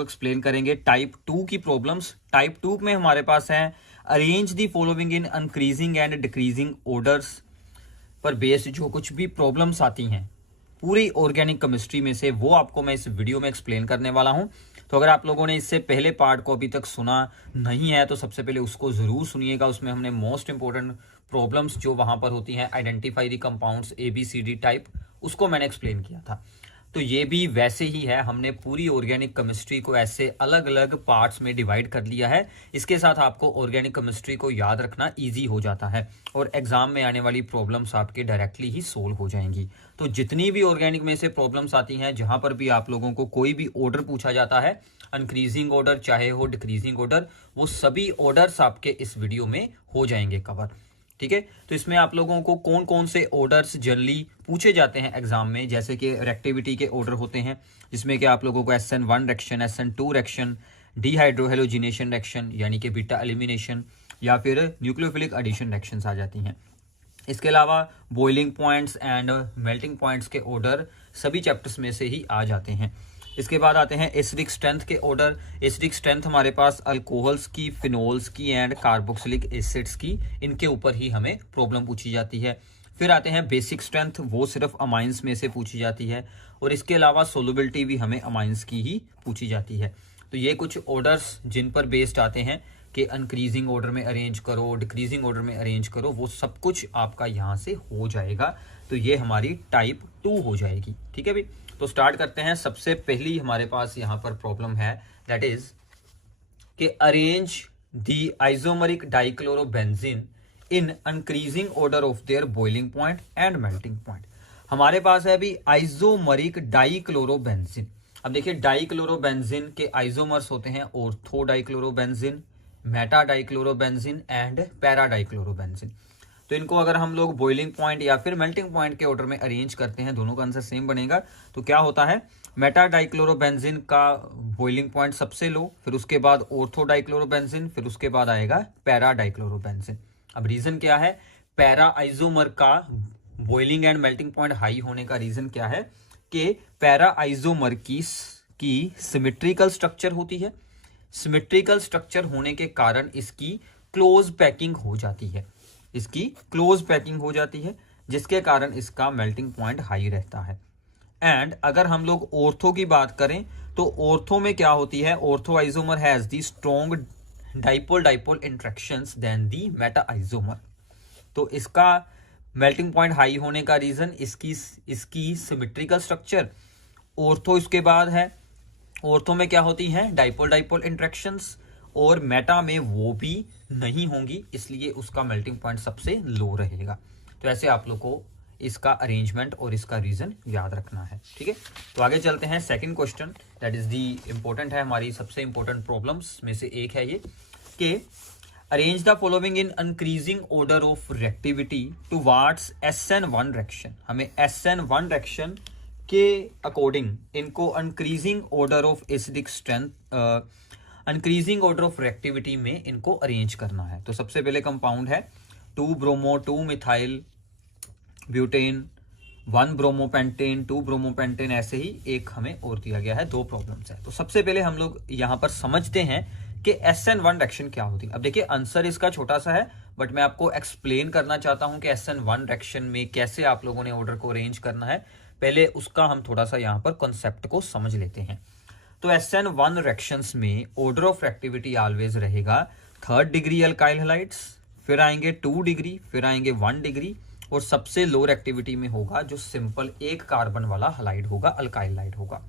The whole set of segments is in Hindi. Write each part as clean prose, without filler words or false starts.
एक्सप्लेन करेंगे टाइप 2 की प्रॉब्लम्स। टाइप 2 में हमारे पास है arrange the following in increasing and decreasing orders पर बेस्ड जो कुछ भी प्रॉब्लम्स आती हैं पूरी ऑर्गेनिक केमिस्ट्री में से, वो आपको मैं इस वीडियो में एक्सप्लेन करने वाला हूं। तो अगर आप लोगों ने इससे पहले पार्ट को अभी तक सुना नहीं है तो सबसे पहले उसको जरूर सुनिएगा। उसमें हमने मोस्ट इंपॉर्टेंट प्रॉब्लम्स जो वहां पर होती हैं, identify the compounds ABCD type, उसको मैंने एक्सप्लेन किया था। तो ये भी वैसे ही है, हमने पूरी ऑर्गेनिक केमिस्ट्री को ऐसे अलग अलग पार्ट्स में डिवाइड कर लिया है। इसके साथ आपको ऑर्गेनिक केमिस्ट्री को याद रखना इजी हो जाता है और एग्जाम में आने वाली प्रॉब्लम्स आपके डायरेक्टली ही सोल्व हो जाएंगी। तो जितनी भी ऑर्गेनिक में से प्रॉब्लम्स आती हैं, जहां पर भी आप लोगों को कोई भी ऑर्डर पूछा जाता है, इंक्रीजिंग ऑर्डर चाहे हो डिक्रीजिंग ऑर्डर, वो सभी ऑर्डर्स आपके इस वीडियो में हो जाएंगे कवर। ठीक है, तो इसमें आप लोगों को कौन कौन से ऑर्डर्स जनरली पूछे जाते हैं एग्जाम में, जैसे कि रिएक्टिविटी के ऑर्डर होते हैं, जिसमें कि आप लोगों को SN1 reaction, SN2 reaction, dehydrohalogenation reaction यानी कि बीटा एलिमिनेशन, या फिर न्यूक्लियोफिलिक एडिशन रिएक्शंस आ जाती हैं। इसके अलावा boiling points and melting points के ऑर्डर सभी चैप्टर्स में से ही आ जाते हैं। इसके बाद आते हैं एसिडिक स्ट्रेंथ के ऑर्डर। एसिडिक स्ट्रेंथ हमारे पास अल्कोहल्स की, फिनोल्स की एंड कार्बोक्सिलिक एसिड्स की, इनके ऊपर ही हमें प्रॉब्लम पूछी जाती है। फिर आते हैं बेसिक स्ट्रेंथ, वो सिर्फ अमाइंस में से पूछी जाती है और इसके अलावा सोलुबिलिटी भी हमें अमाइंस की ही पूछी जाती है। तो ये कुछ ऑर्डर्स जिन पर बेस्ड आते हैं कि इंक्रीजिंग ऑर्डर में अरेंज करो, डिक्रीजिंग ऑर्डर में अरेंज करो, वो सब कुछ आपका यहाँ से हो जाएगा। तो ये हमारी टाइप 2 हो जाएगी। ठीक है भाई, तो स्टार्ट करते हैं। सबसे पहली हमारे पास यहाँ पर प्रॉब्लम है, दैट इज कि arrange the isomeric dichlorobenzene in increasing order of their boiling point and melting point. हमारे पास है अभी आइसोमरिक डाइक्लोरोबेंजीन। अब देखिए, डाइक्लोरोबेंजीन के आइसोमर्स होते हैं ortho dichlorobenzene, Meta dichlorobenzene and para dichlorobenzene. तो इनको अगर हम लोग बॉइलिंग पॉइंट या फिर मेल्टिंग पॉइंट के ऑर्डर में अरेंज करते हैं, दोनों का आंसर सेम बनेगा। तो क्या होता है, मेटा डाइक्लोरोबेंजीन का बॉइलिंग पॉइंट सबसे लो, फिर उसके बाद ऑर्थो डाइक्लोरोबेंजीन, फिर उसके बाद आएगा पैरा डाइक्लोरोबेंजीन। अब रीजन क्या है, पैरा आइसोमर का boiling and melting point high होने का रीजन क्या है कि पैरा आइसोमर की सिमेट्रिकल स्ट्रक्चर होती है। सिमेट्रिकल स्ट्रक्चर होने के कारण इसकी क्लोज पैकिंग हो जाती है, इसकी क्लोज पैकिंग हो जाती है, जिसके कारण इसका मेल्टिंग पॉइंट हाई रहता है। एंड अगर हम लोग ऑर्थो की बात करें तो ऑर्थो में क्या होती है, ortho isomer has the strong dipole dipole interactions than the meta isomer. तो इसका मेल्टिंग पॉइंट हाई होने का रीजन इसकी सिमेट्रिकल स्ट्रक्चर। ऑर्थो इसके बाद है, ऑर्थो में क्या होती है, डाइपोल डाइपोल इंटरेक्शंस, और मेटा में वो भी नहीं होंगी, इसलिए उसका मेल्टिंग पॉइंट सबसे लो रहेगा। तो ऐसे आप लोग को इसका अरेंजमेंट और इसका रीजन याद रखना है। ठीक है, तो आगे चलते हैं। Second question that is the important है, हमारी सबसे इंपॉर्टेंट प्रॉब्लम्स में से एक है ये कि arrange the following in increasing order of reactivity towards SN1 reaction. हमें SN1 रिएक्शन के अकॉर्डिंग इनको increasing order of acidic strength, increasing order of reactivity में इनको अरेंज करना है। तो सबसे पहले कंपाउंड है 2 bromo 2 methyl butane, 1 bromopentane, 2 bromopentane, ऐसे ही एक हमें और दिया गया है। दो प्रॉब्लम्स है। तो सबसे पहले हम लोग यहाँ पर समझते हैं कि SN1 रिएक्शन क्या होती है। अब देखिए, आंसर इसका छोटा सा है, बट मैं आपको एक्सप्लेन करना चाहता हूं कि SN1 रिएक्शन में कैसे आप लोगों ने ऑर्डर को अरेंज करना है। पहले उसका हम थोड़ा सा यहाँ पर कॉन्सेप्ट को समझ लेते हैं। तो SN1 रिएक्शंस में ऑर्डर ऑफ रिएक्टिविटी ऑलवेज रहेगा 3rd डिग्री अल्काइल हैलाइड्स, फिर आएंगे 2 डिग्री, फिर आएंगे 1 डिग्री, और सबसे लो रिएक्टिविटी में होगा जो सिंपल एक कार्बन वाला हैलाइड होगा, अल्काइल हैलाइड होगा।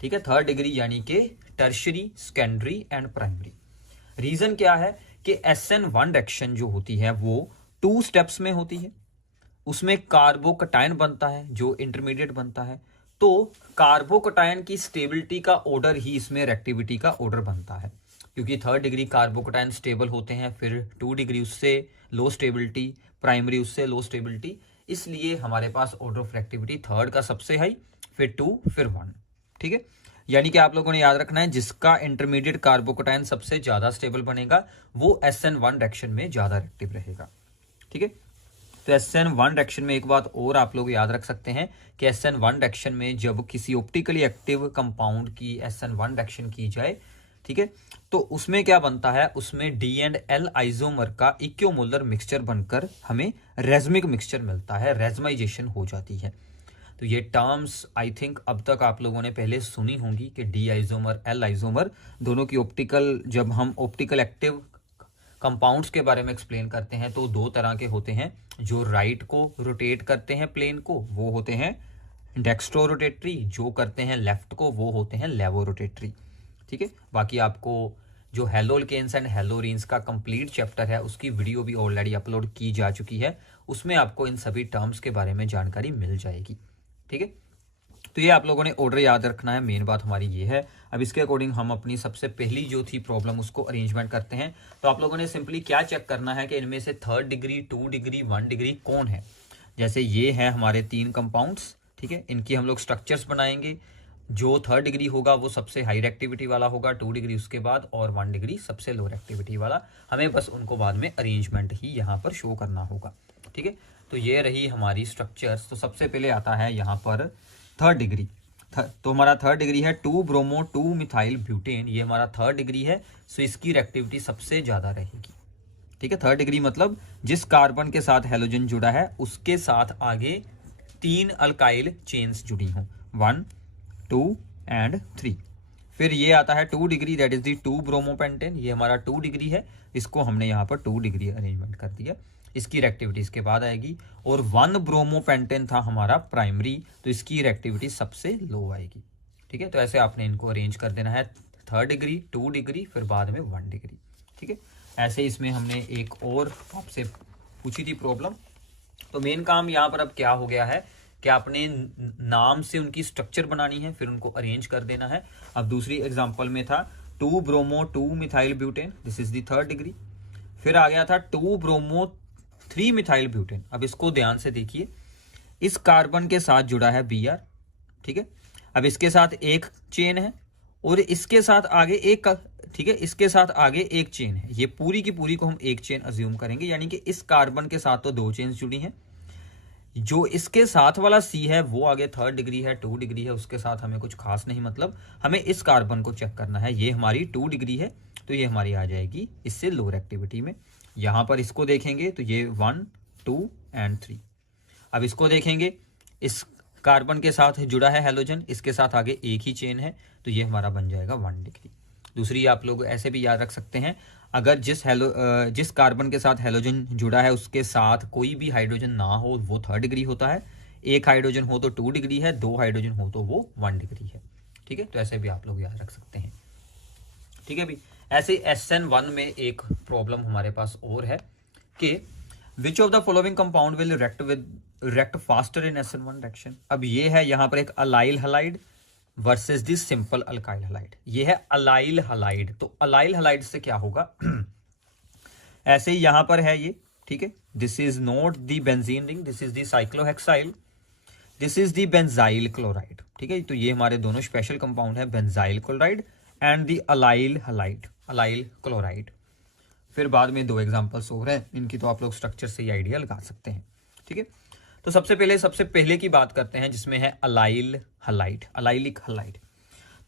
ठीक है, 3rd डिग्री यानी कि tertiary, secondary and primary. Reason क्या है कि SN1 रिएक्शन जो होती है वो 2 स्टेप्स में होती है। उसमें कार्बोकटायन बनता है जो इंटरमीडिएट बनता है। तो कार्बोकटायन की स्टेबिलिटी का ऑर्डर ही इसमें रिएक्टिविटी का ऑर्डर बनता है, क्योंकि 3rd डिग्री कार्बोकटायन स्टेबल होते हैं, फिर 2 डिग्री उससे लो स्टेबिलिटी, प्राइमरी उससे लो स्टेबिलिटी, इसलिए हमारे पास ऑर्डर ऑफ रिएक्टिविटी 3rd का सबसे हाई, फिर 2, फिर 1। ठीक है, यानी कि आप लोगों ने याद रखना है, जिसका इंटरमीडिएट कार्बोकटायन सबसे ज्यादा स्टेबल बनेगा वो SN1 रिएक्शन में ज्यादा रिएक्टिव रहेगा। ठीक है, तो SN1 रिएक्शन में एक बात और आप लोग याद रख सकते हैं कि SN1 रिएक्शन में जब किसी ऑप्टिकली एक्टिव कंपाउंड की SN1 रिएक्शन की जाए, ठीक है, तो उसमें क्या बनता है, उसमें D&L आइसोमर का इक्विमोलर मिक्सचर बनकर हमें रेजमिक मिक्सचर मिलता है, रेजमाइजेशन हो जाती है। तो ये टर्म्स आई थिंक अब तक आप लोगों ने पहले सुनी होंगी कि D आइसोमर L आइसोमर दोनों की ऑप्टिकल, जब हम ऑप्टिकल एक्टिव कंपाउंड्स के बारे में एक्सप्लेन करते हैं तो दो तरह के होते हैं। जो राइट को रोटेट करते हैं प्लेन को वो होते हैं डेक्स्ट्रो रोटेटरी, जो करते हैं लेफ्ट को वो होते हैं लेवो रोटेटरी, ठीक है। बाकी आपको जो हेलोल्केन्स एंड हेलोरीन्स का कंप्लीट चैप्टर है उसकी वीडियो भी ऑलरेडी अपलोड की जा चुकी है, उसमें आपको इन सभी टर्म्स के बारे में जानकारी मिल जाएगी, ठीक है। तो ये आप लोगों ने ऑर्डर याद रखना है, मेन बात हमारी ये है। अब इसके अकॉर्डिंग हम अपनी सबसे पहली जो थी प्रॉब्लम उसको अरेंजमेंट करते हैं। तो आप लोगों ने सिंपली क्या चेक करना है कि इनमें से 3rd डिग्री, 2 डिग्री, 1 डिग्री कौन है। जैसे ये है हमारे 3 कंपाउंड्स, ठीक है, इनकी हम लोग स्ट्रक्चर्स बनाएंगे। जो 3rd डिग्री होगा वो सबसे हाई रिएक्टिविटी वाला होगा, 2 डिग्री उसके बाद, और 1 डिग्री सबसे लो रिएक्टिविटी वाला। हमें बस उनको बाद में अरेंजमेंट ही यहाँ पर शो करना होगा, ठीक है। तो ये रही हमारी स्ट्रक्चर्स। तो सबसे पहले आता है यहाँ पर 3rd डिग्री। तो हमारा 3rd डिग्री है 2 ब्रोमो 2 मिथाइल ब्यूटेन, ये हमारा 3rd डिग्री है। सो इसकी रिएक्टिविटी सबसे ज़्यादा रहेगी, ठीक है। 3rd डिग्री मतलब जिस कार्बन के साथ हेलोजन जुड़ा है उसके साथ आगे 3 अल्काइल चेन्स जुड़ी हों, 1, 2 एंड 3। फिर ये आता है 2 degree, that is the 2 bromopentane, ये हमारा 2 डिग्री है, इसको हमने यहाँ पर 2 डिग्री अरेंजमेंट कर दिया। इसकी रिएक्टिविटी इसके बाद आएगी। और 1 ब्रोमोपेंटेन था हमारा प्राइमरी, तो इसकी रिएक्टिविटी सबसे लो आएगी, ठीक है। तो ऐसे आपने इनको अरेंज कर देना है, 3rd डिग्री, 2 डिग्री, फिर बाद में 1 डिग्री, ठीक है। ऐसे इसमें हमने एक और आपसे पूछी थी प्रॉब्लम। तो मेन काम यहाँ पर अब क्या हो गया है कि आपने नाम से उनकी स्ट्रक्चर बनानी है, फिर उनको अरेंज कर देना है। अब दूसरी एग्जांपल में था 2 bromo 2 methyl butane, this is the 3rd degree. फिर आ गया था 2 ब्रोमो 3 मिथाइल ब्यूटेन। अब इसको ध्यान से देखिए, इस कार्बन के साथ जुड़ा है Br, ठीक है। अब इसके साथ एक चेन है और इसके साथ आगे एक, ठीक है, इसके साथ आगे एक चेन है। ये पूरी की पूरी को हम एक चेन अज्यूम करेंगे, यानी कि इस कार्बन के साथ तो 2 चेन्स जुड़ी हैं। जो इसके साथ वाला C है वो आगे 3rd डिग्री है, 2 डिग्री है, उसके साथ हमें कुछ खास नहीं, मतलब हमें इस कार्बन को चेक करना है। ये हमारी 2 डिग्री है, तो ये हमारी आ जाएगी इससे लोअर एक्टिविटी में। यहाँ पर इसको देखेंगे तो ये 1, 2 एंड 3। अब इसको देखेंगे, इस कार्बन के साथ जुड़ा है हेलोजन, इसके साथ आगे एक ही चेन है, तो ये हमारा बन जाएगा 1 डिग्री। दूसरी आप लोग ऐसे भी याद रख सकते हैं, अगर जिस कार्बन के साथ हेलोजन जुड़ा है उसके साथ कोई भी हाइड्रोजन ना हो वो 3rd डिग्री होता है, एक हाइड्रोजन हो तो 2 डिग्री है, 2 हाइड्रोजन हो तो वो 1 डिग्री है, ठीक है। तो ऐसे भी आप लोग याद रख सकते हैं, ठीक है भी। ऐसे SN1 में एक प्रॉब्लम हमारे पास और है कि which of the following compound will react faster in SN1 reaction. अब ये है यहाँ पर एक अलाइल हलाइड वर्सेस दी सिंपल अल्काइल हलाइड। ये है अलाइल हलाइड। तो अलाइल हलाइड से क्या होगा ऐसे ही यहां पर है ये, ठीक है, this is not the benzene ring, this is the cyclohexyl, this is the benzyl chloride, ठीक है। तो ये हमारे दोनों स्पेशल कंपाउंड है, benzyl chloride and the allyl halide, allyl chloride. फिर बाद में 2 एग्जांपल्स हो रहे हैं, इनकी तो आप लोग स्ट्रक्चर से ही आइडिया लगा सकते हैं, ठीक है। तो सबसे पहले की बात करते हैं जिसमें है अलाइल हलाइड, अलाइलिक हलाइड।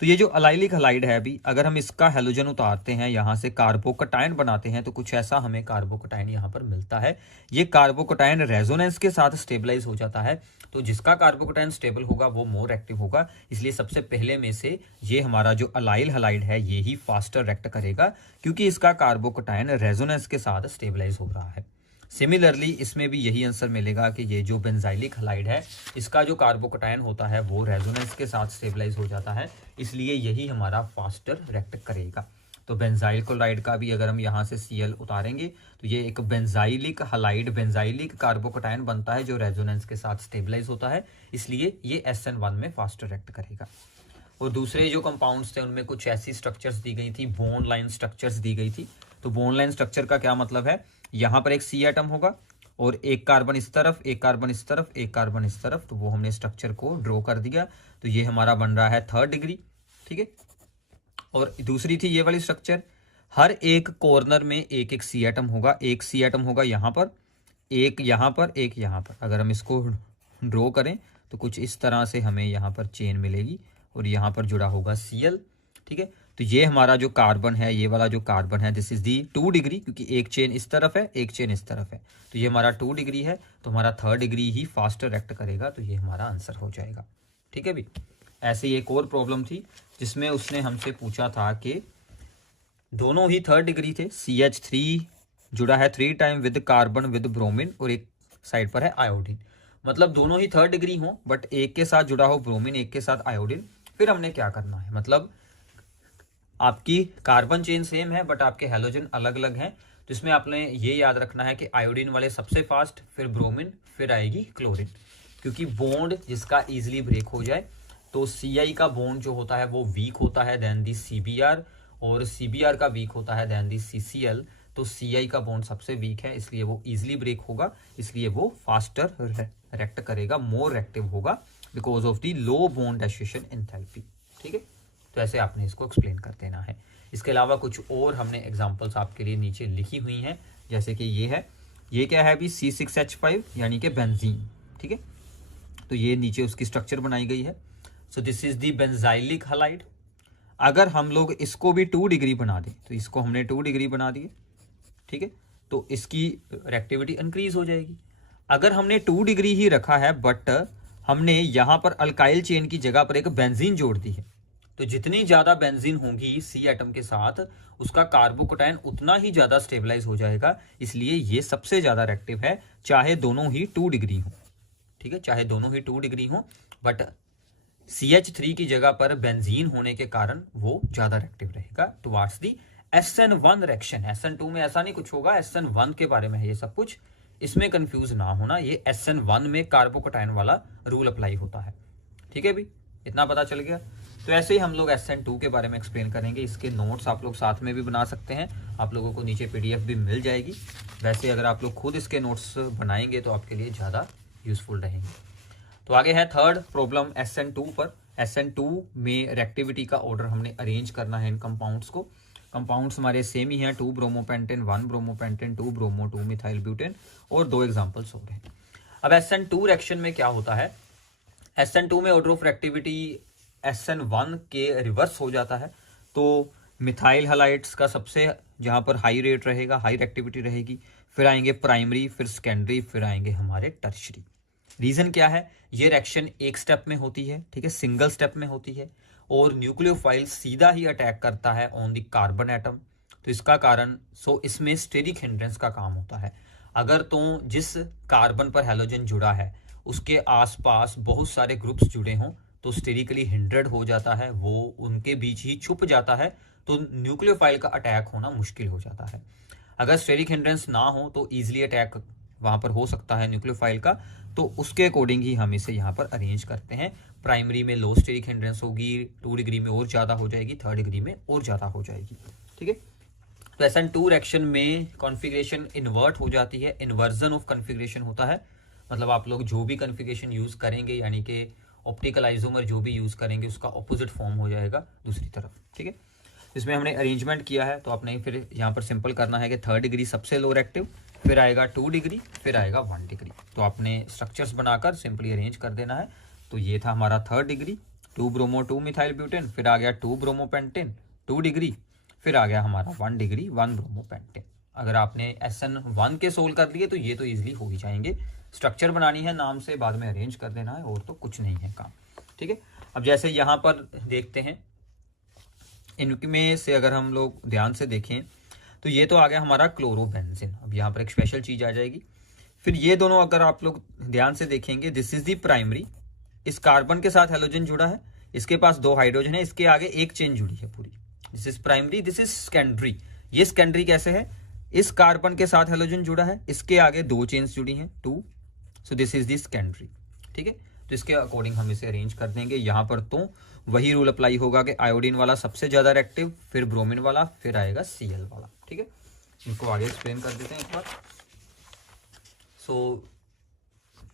तो ये जो अलाइलिक हलाइड है अभी, अगर हम इसका हेलोजन उतारते हैं, यहां से कार्बोकटायन बनाते हैं, तो कुछ ऐसा हमें कार्बोकटायन यहां पर मिलता है। ये कार्बोकटायन रेजोनेंस के साथ स्टेबलाइज हो जाता है। तो जिसका कार्बोकटायन स्टेबल होगा वो मोर एक्टिव होगा, इसलिए सबसे पहले में से ये हमारा जो अलाइल हलाइड है ये ही फास्टर रिएक्ट करेगा, क्योंकि इसका कार्बोकटायन रेजोनेंस के साथ स्टेबलाइज हो रहा है। सिमिलरली इसमें भी यही आंसर मिलेगा कि ये जो बेंजाइलिक हलाइड है इसका जो कार्बोकटायन होता है वो रेजोनेंस के साथ स्टेबलाइज हो जाता है, इसलिए यही हमारा फास्टर रिएक्ट करेगा। तो बेंजाइल क्लोराइड का भी अगर हम यहाँ से Cl उतारेंगे तो ये एक बेंजाइलिक हलाइड, बेंजाइलिक कार्बोकटायन बनता है जो रेजोनेंस के साथ स्टेबलाइज होता है, इसलिए ये SN1 में फास्टर रिएक्ट करेगा। और दूसरे जो कंपाउंड्स थे उनमें कुछ ऐसी स्ट्रक्चर्स दी गई थी, बोन लाइन स्ट्रक्चर्स दी गई थी। तो बोन लाइन स्ट्रक्चर का क्या मतलब है, यहाँ पर एक C एटम होगा और एक कार्बन इस तरफ, एक कार्बन इस तरफ, एक कार्बन इस तरफ, तो वो हमने स्ट्रक्चर को ड्रॉ कर दिया। तो ये हमारा बन रहा है 3rd डिग्री, ठीक है। और दूसरी थी ये वाली स्ट्रक्चर, हर एक कॉर्नर में एक एक C एटम होगा, एक C एटम होगा यहाँ पर, एक यहाँ पर, एक यहाँ पर। अगर हम इसको ड्रॉ करें तो कुछ इस तरह से हमें यहाँ पर चेन मिलेगी और यहाँ पर जुड़ा होगा Cl, ठीक है। तो ये हमारा जो कार्बन है, ये वाला जो कार्बन है, दिस इज दी 2 डिग्री, क्योंकि एक चेन इस तरफ है, एक चेन इस तरफ है, तो ये हमारा 2 डिग्री है, तो हमारा 3rd डिग्री ही फास्टर रिएक्ट करेगा, तो ये हमारा आंसर हो जाएगा, ठीक है भी। ऐसे ही एक और प्रॉब्लम थी जिसमें उसने हमसे पूछा था कि दोनों ही 3rd डिग्री थे, CH3 जुड़ा है 3 time with carbon with bromine और एक साइड पर है आयोडीन। मतलब दोनों ही 3rd डिग्री हो बट एक के साथ जुड़ा हो ब्रोमीन, एक के साथ आयोडीन। फिर हमने क्या करना है, मतलब आपकी कार्बन चेन सेम है बट आपके हैलोजन अलग अलग हैं, तो इसमें आपने ये याद रखना है कि आयोडीन वाले सबसे फास्ट, फिर ब्रोमीन, फिर आएगी क्लोरीन। क्योंकि बॉन्ड जिसका इजीली ब्रेक हो जाए, तो Ci का बॉन्ड जो होता है वो वीक होता है देन दी Cbr, और Cbr का वीक होता है देन दी CCl। तो Ci का बॉन्ड सबसे वीक है, इसलिए वो इजीली ब्रेक होगा, इसलिए वो फास्टर रिएक्ट करेगा, मोर रिएक्टिव होगा because of the low bond association enthalpy, ठीक है। तो ऐसे आपने इसको एक्सप्लेन कर देना है। इसके अलावा कुछ और हमने एग्जांपल्स आपके लिए नीचे लिखी हुई हैं, जैसे कि ये है, ये क्या है अभी C6H5 यानी कि बेंजीन, ठीक है। तो ये नीचे उसकी स्ट्रक्चर बनाई गई है। सो this is the benzylic halide. अगर हम लोग इसको भी 2 डिग्री बना दें, तो इसको हमने 2 डिग्री बना दिए, ठीक है, तो इसकी रिएक्टिविटी इंक्रीज हो जाएगी। अगर हमने 2 डिग्री ही रखा है बट हमने यहाँ पर अल्काइल चेन की जगह पर एक बेंजीन जोड़ दी है, तो जितनी ज्यादा बेंजीन होगी C एटम के साथ, उसका कार्बोकैटायन उतना ही ज्यादा स्टेबलाइज हो जाएगा, इसलिए ये सबसे ज्यादा रिएक्टिव है, चाहे दोनों ही 2 डिग्री हो, ठीक है, चाहे दोनों ही 2 डिग्री हो, बट CH3 की जगह पर बेंजीन होने के कारण वो ज्यादा रिएक्टिव रहेगा टुवार्ड्स दी SN1 रिएक्शन। SN2 में ऐसा नहीं कुछ होगा, SN1 के बारे में है ये सब कुछ, इसमें कंफ्यूज ना होना, ये SN1 में कार्बोकैटायन वाला रूल अप्लाई होता है, ठीक है भी, इतना पता चल गया। तो ऐसे ही हम लोग SN2 के बारे में एक्सप्लेन करेंगे। इसके नोट्स आप लोग साथ में भी बना सकते हैं, आप लोगों को नीचे PDF भी मिल जाएगी। वैसे अगर आप लोग खुद इसके नोट्स बनाएंगे तो आपके लिए ज़्यादा यूजफुल रहेंगे। तो आगे है 3rd प्रॉब्लम SN2 पर। SN2 में रिएक्टिविटी का ऑर्डर हमने अरेंज करना है इन कंपाउंड्स को। कंपाउंड्स हमारे सेम ही हैं, 2 bromopentane, 1 bromopentane, 2 bromo, 2 methyl butane, और 2 एग्जाम्पल्स हो रहे हैं। अब SN2 रिएक्शन में क्या होता है, SN2 में ऑर्डर ऑफ रिएक्टिविटी SN1 के रिवर्स हो जाता है। तो मिथाइल हैलाइड्स का सबसे जहां पर हाई रेट रहेगा, हाई रिएक्टिविटी रहेगी, फिर आएंगे प्राइमरी, फिर सेकेंडरी, फिर आएंगे हमारे टर्शरी। रीजन क्या है, ये रिएक्शन एक स्टेप में होती है, ठीक है, सिंगल स्टेप में होती है, और न्यूक्लियोफाइल सीधा ही अटैक करता है ऑन द कार्बन एटम, तो इसका कारण इसमें स्टेरिक हिंड्रेंस का काम होता है। अगर तो जिस कार्बन पर हैलोजन जुड़ा है उसके आसपास बहुत सारे ग्रुप्स जुड़े हों तो स्टेरिकली हिंड्रेड हो जाता है, वो उनके बीच ही छुप जाता है, तो न्यूक्लियोफाइल का अटैक होना मुश्किल हो जाता है। अगर स्टेरिक हिंड्रेंस ना हो तो ईजिली अटैक वहां पर हो सकता है न्यूक्लियोफाइल का, तो उसके अकॉर्डिंग ही हम इसे यहाँ पर अरेंज करते हैं। प्राइमरी में लो स्टेरिक हिंड्रेंस होगी, 2 डिग्री में और ज़्यादा हो जाएगी, 3rd डिग्री में और ज़्यादा हो जाएगी, ठीक है। तो SN2 रिएक्शन में कॉन्फ़िगरेशन इन्वर्ट हो जाती है, इन्वर्जन ऑफ कॉन्फ़िगरेशन होता है, मतलब आप लोग जो भी कॉन्फ़िगरेशन यूज़ करेंगे, यानी कि ऑप्टिकल आइसोमर जो भी यूज़ करेंगे उसका ऑपोजिट फॉर्म हो जाएगा दूसरी तरफ, ठीक है। इसमें हमने अरेंजमेंट किया है, तो आपने फिर यहाँ पर सिंपल करना है कि 3rd डिग्री सबसे लो रिएक्टिव, फिर आएगा 2 डिग्री, फिर आएगा 1 डिग्री। तो आपने स्ट्रक्चर्स बनाकर सिंपली अरेंज कर देना है। तो ये था हमारा 3rd degree, 2 bromo 2 methyl butane, फिर आ गया 2 ब्रोमोपेंटेन 2 डिग्री, फिर आ गया हमारा 1 डिग्री 1 ब्रोमोपेंटेन। अगर आपने SN1 के सोल्व कर लिए तो ये तो ईजिली हो ही जाएंगे। स्ट्रक्चर बनानी है नाम से, बाद में अरेंज कर देना है, और तो कुछ नहीं है काम, ठीक है। अब जैसे यहाँ पर देखते हैं, इनमें से अगर हम लोग ध्यान से देखें तो ये तो आ गया हमारा क्लोरोबेंजीन। अब यहाँ पर एक स्पेशल चीज आ जाएगी। फिर ये दोनों अगर आप लोग ध्यान से देखेंगे, दिस इज दी प्राइमरी, इस कार्बन के साथ हैलोजन जुड़ा है, इसके पास 2 हाइड्रोजन है, इसके आगे एक चेन जुड़ी है पूरी, this is primary, this is secondary. ये सेकेंडरी कैसे है, इस कार्बन के साथ हैलोजन जुड़ा है, इसके आगे 2 चेन्स जुड़ी हैं 2, सो दिस इज दी सेकेंडरी, ठीक है। तो इसके अकॉर्डिंग हम इसे अरेंज कर देंगे। यहाँ पर तो वही रूल अप्लाई होगा कि आयोडीन वाला सबसे ज्यादा रिएक्टिव, फिर ब्रोमीन वाला, फिर आएगा Cl वाला, ठीक है। इनको आगे एक्सप्लेन कर देते हैं एक बार। सो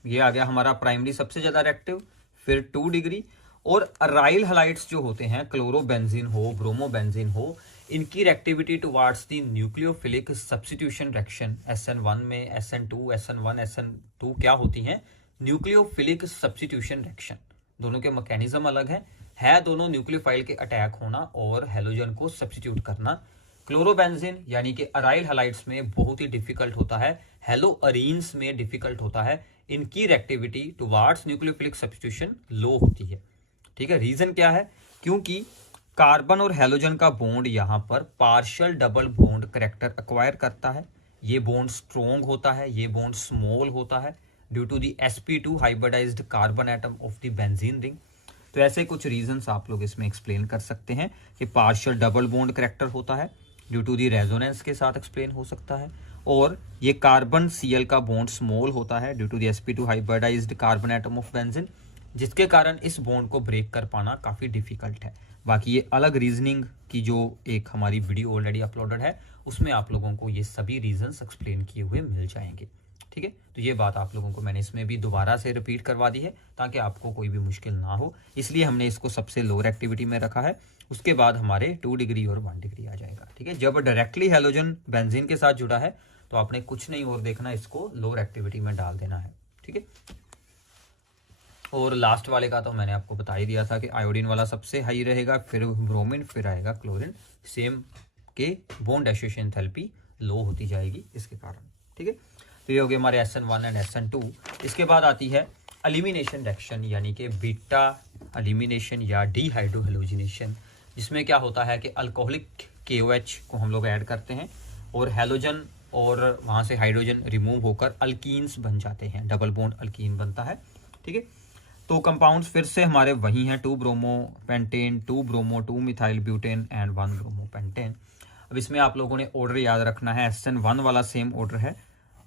ये आ गया हमारा प्राइमरी सबसे ज्यादा रिएक्टिव, फिर 2 डिग्री, और अराइल हैलाइड्स जो होते हैं, क्लोरोबेंजीन हो, ब्रोमोबेंजीन हो, इनकी reactivity towards the nucleophilic substitution reaction SN1 में SN2 SN1 SN2 क्या होती हैं? Nucleophilic substitution reaction. दोनों के मैकेनिज्म अलग है दोनों न्यूक्लियोफाइल के अटैक होना और हेलोजन को सब्स्टिट्यूट करना। क्लोरोबेंजीन यानी कि अराइल हैलाइड्स में बहुत ही डिफिकल्ट होता है, हेलो अरीन्स में डिफिकल्ट होता है, इनकी रिएक्टिविटी टुवार्ड्स न्यूक्लियोफिलिक सब्स्टिट्यूशन लो होती है। ठीक है, रीजन क्या है? क्योंकि कार्बन और हेलोजन का बॉन्ड यहाँ पर partial double bond character acquire करता है। ये बॉन्ड स्ट्रॉन्ग होता है, ये बॉन्ड स्मॉल होता है due to the sp2 hybridized carbon atom of the benzene ring. तो ऐसे कुछ रीजंस आप लोग इसमें एक्सप्लेन कर सकते हैं कि पार्शियल डबल बॉन्ड करैक्टर होता है, ड्यू टू दी रेजोनेंस के साथ एक्सप्लेन हो सकता है, और ये कार्बन Cl का बॉन्ड स्मॉल होता है due to the sp2 hybridized carbon atom of benzene, जिसके कारण इस बॉन्ड को ब्रेक कर पाना काफ़ी डिफिकल्ट है। बाकी ये अलग रीजनिंग की जो एक हमारी वीडियो ऑलरेडी अपलोडेड है, उसमें आप लोगों को ये सभी रीजंस एक्सप्लेन किए हुए मिल जाएंगे। ठीक है, तो ये बात आप लोगों को मैंने इसमें भी दोबारा से रिपीट करवा दी है ताकि आपको कोई भी मुश्किल ना हो, इसलिए हमने इसको सबसे लोअर एक्टिविटी में रखा है। उसके बाद हमारे 2 डिग्री और 1 डिग्री आ जाएगा। ठीक है, जब डायरेक्टली हेलोजन बेंजीन के साथ जुड़ा है तो आपने कुछ नहीं और देखना, इसको लोअर एक्टिविटी में डाल देना है। ठीक है, और लास्ट वाले का तो मैंने आपको बता ही दिया था कि आयोडीन वाला सबसे हाई रहेगा, फिर ब्रोमीन, फिर आएगा क्लोरीन, सेम के बॉन्ड एसोसिएशन एंथैल्पी लो होती जाएगी इसके कारण। ठीक है, तो ये हो गए हमारे SN1 एंड SN2। इसके बाद आती है एलिमिनेशन रिएक्शन यानी कि बीटा एलिमिनेशन या डीहाइड्रोहेलोजिनेशन, जिसमें क्या होता है कि अल्कोहलिक KOH को हम लोग ऐड करते हैं और हेलोजन और वहाँ से हाइड्रोजन रिमूव होकर अल्कीन्स बन जाते हैं, डबल बॉन्ड अल्कीन बनता है। ठीक है, तो कंपाउंड्स फिर से हमारे वही हैं, 2 bromo pentane, 2 bromo 2 methyl butane and 1 bromo pentane. अब इसमें आप लोगों ने ऑर्डर याद रखना है, SN1 वाला सेम ऑर्डर है।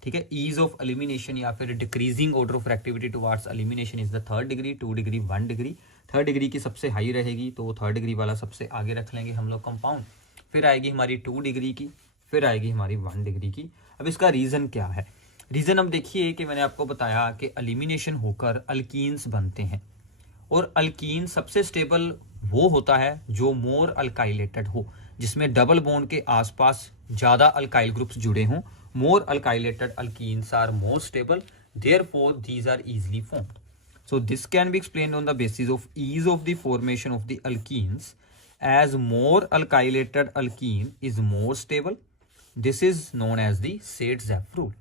ठीक है, ईज ऑफ एलिमिनेशन या फिर decreasing order of activity towards elimination is the 3rd degree, 2 degree, 1 degree. 3rd degree की सबसे हाई रहेगी तो 3rd डिग्री वाला सबसे आगे रख लेंगे हम लोग कंपाउंड, फिर आएगी हमारी 2 डिग्री की, फिर आएगी हमारी 1 डिग्री की। अब इसका रीज़न क्या है? रीज़न अब देखिए कि मैंने आपको बताया कि एलिमिनेशन होकर अल्कीन्स बनते हैं और अल्कीन सबसे स्टेबल वो होता है जो मोर अल्काइलेटेड हो, जिसमें डबल बॉन्ड के आसपास ज़्यादा अल्काइल ग्रुप्स जुड़े हों। More alkylated alkenes are more stable, therefore these are easily formed. So this can be explained on the basis of ease of the formation of the alkenes, as more alkylated alkene is more stable. This is known as the Seydt-Zepf rule.